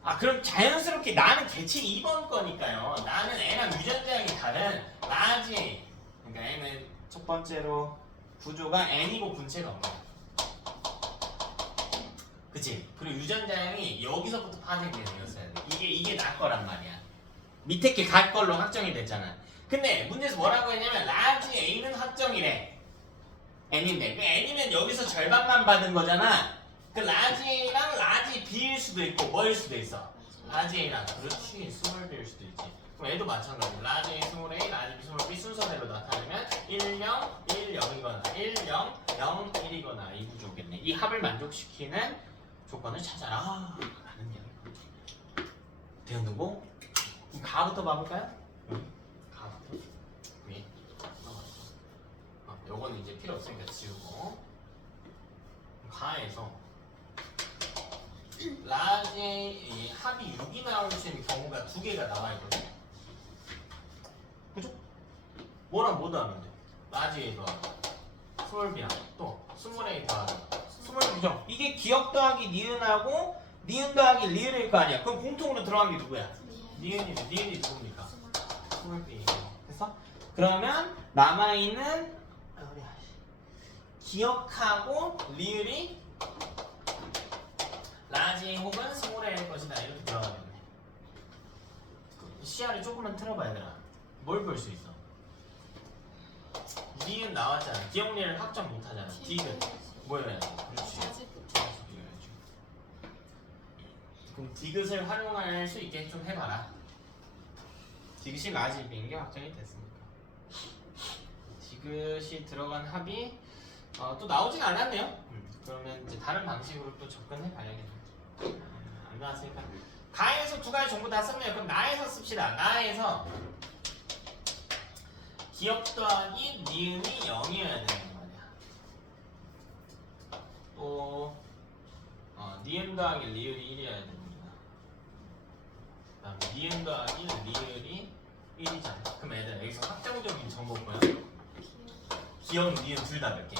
아, 그럼 자연스럽게 나는 개체 2번 거니까요. 나는 N랑 유전자형이 다른 라지. 그러니까 N은 첫 번째로 구조가 N이고 분체가 없네. 그치? 그리고 유전자형이 여기서부터 파생되는 거였어야 돼. 이게 날 거란 말이야. 밑에 게 갈 걸로 확정이 됐잖아. 근데 문제에서 뭐라고 했냐면 라지 A는 확정이래. N인데 그 N이면 여기서 절반만 받은 거잖아. 그 라지 A랑 라지 B일 수도 있고 뭐일 수도 있어? 라지 A랑 그렇지 스몰 B일 수도 있지. 그럼 얘도 마찬가지. 라지 A 스몰 A, 라지 B 스몰 B 순서대로 나타내면 1, 0, 1, 0이거나 1, 0, 0, 1이거나 이 구조겠네. 이 합을 만족시키는 조건을 찾아라 라는 이야기. 되었는고? 그럼 가부터 봐볼까요? 가부터 위에 요거는 이제 필요 없으니까 지우고 가에서 라지 합이 6이 나올 수 있는 경우가 두 개가 나와 있거든요. 그죠? 뭐랑 뭐 더하면 돼? 라지 A 더하기 스몰 B랑 또 스몰 A 더하기 스몰 B죠? 이게 기억 더하기 니은하고 니은 더하기 리을일 거 아니야. 그럼 공통으로 들어간 게 누구야? 니은이네. 니은이 누굽니까? 스몰 B. 됐어? 그러면 남아있는 기억하고 리을이 라지 혹은 스몰 A일 것이다. 이렇게 들어가겠네. 시야를 조금만 틀어봐 얘들아. 뭘 볼 수 있어? 니은 나왔잖아. 기억 리을 확정 못하잖아. 디귿 뭐여야 돼? 그렇지. 그럼 디귿을 활용할 수 있게 좀 해봐라. 디귿이 라지 B인 게 확정이 됐으니까. 디귿이 들어간 합이 또 나오진 않았네요. 그러면 이제 다른 방식으로 또 접근해 봐야겠네. 안 나왔으니까 가에서 두 가지 정보 다 썼네요. 그럼 나에서 씁시다. 나에서 기억 더하기 니은이 0이어야 되는 말이야. 또 니은 더하기 리을이 1이어야 됩니다. 그 다음에 니은 더하기 리을이 1이잖아. 그럼 애들 여기서 확정적인 정보 뭐야? 기억, 니은 둘 다 몇 개?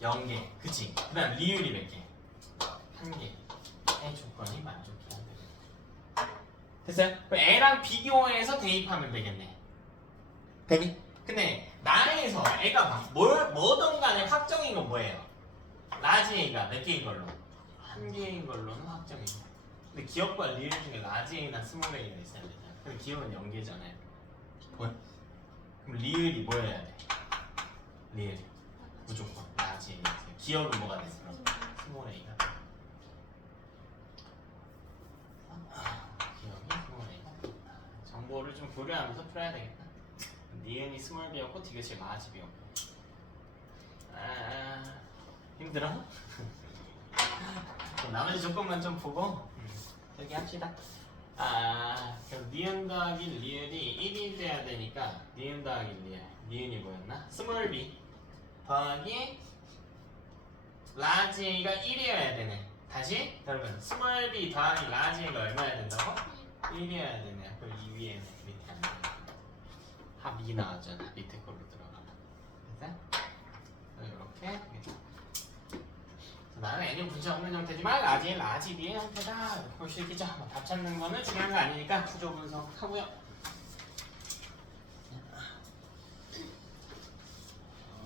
0개. 그치? 그 다음 리을이 몇 개? 1개. 의 조건이 만족해야 되겠다. 됐어요? 그럼 애랑 비교해서 대입하면 되겠네. 되니? 근데 나에서 애가 막 뭐든 간에 확정인 건 뭐예요? 라지 A가 몇 개인 걸로? 1개인 걸로는 확정이죠. 근데 기억과 리을 중에 라지 A나 스몰 A가 있어야 되잖아. 근데 기억은 0개잖아요. 뭐야? 그럼 리을이 뭐여야 돼? 리을 무조건 라지 A. 기억은 뭐가 됐어? 그럼 스몰 A가. 기억이 스몰 A가. 정보를 좀 고려하면서 풀어야 되겠다. 니은이 스몰 B였고 디귿이 라지 B였고. 힘들어? 그럼 나머지 조건만 좀 보고 여기 합시다. 그럼 니은 더하기 리을이 1이 돼야 되니까 니은 더하기 리을. 니은이 뭐였나? 스몰 B 더하기 라지 A가 1이어야 되네. 다시 그러면 스몰 B 더하기 라지 A가 얼마여야 된다고? 1이어야 되네. 그럼 이 위에는 밑에 안 돼. 합 2 나왔잖아. 밑에 걸로 들어가면. 됐어? 이렇게 나는 N이 분체 없는 형태지만 라지 B의 형태다. 이렇게 볼 수 있겠죠. 답 찾는 거는 중요한 거 아니니까 구조 분석하고요.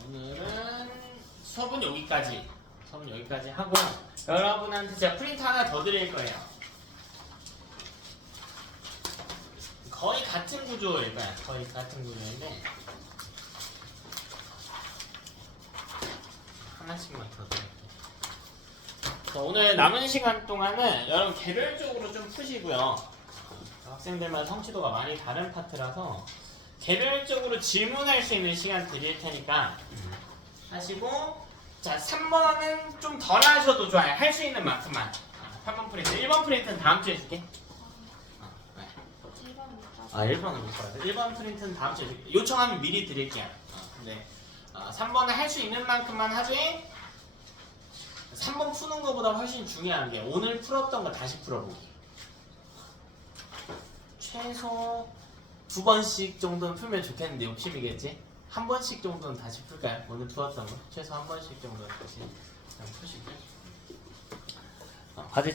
오늘은 수업은 여기까지 하고요. 여러분한테 제가 프린트 하나 더 드릴 거예요. 거의 같은 구조일 거야. 거의 같은 구조인데 하나씩만 더 드릴게요. 오늘 남은 시간 동안은 여러분 개별적으로 좀 푸시고요. 학생들마다 성취도가 많이 다른 파트라서 개별적으로 질문할 수 있는 시간 드릴 테니까 하시고, 자 3번은 좀 덜 하셔도 좋아요. 할 수 있는 만큼만. 3번 프린트, 1번 프린트는 다음 주에 줄게. 네. 1번은 못 받아서 1번 프린트는 다음 주에 줄게. 요청하면 미리 드릴게요. 근데 3번은 할 수 있는 만큼만 하되 3번 푸는 것보다 훨씬 중요한 게 오늘 풀었던 거 다시 풀어보기. 최소 2번씩 정도는 풀면 좋겠는데 욕심이겠지? 한 번씩 정도는 다시 풀까요? 오늘 풀었던 거 최소 한 번씩 정도는 다시 푸시고요. 과제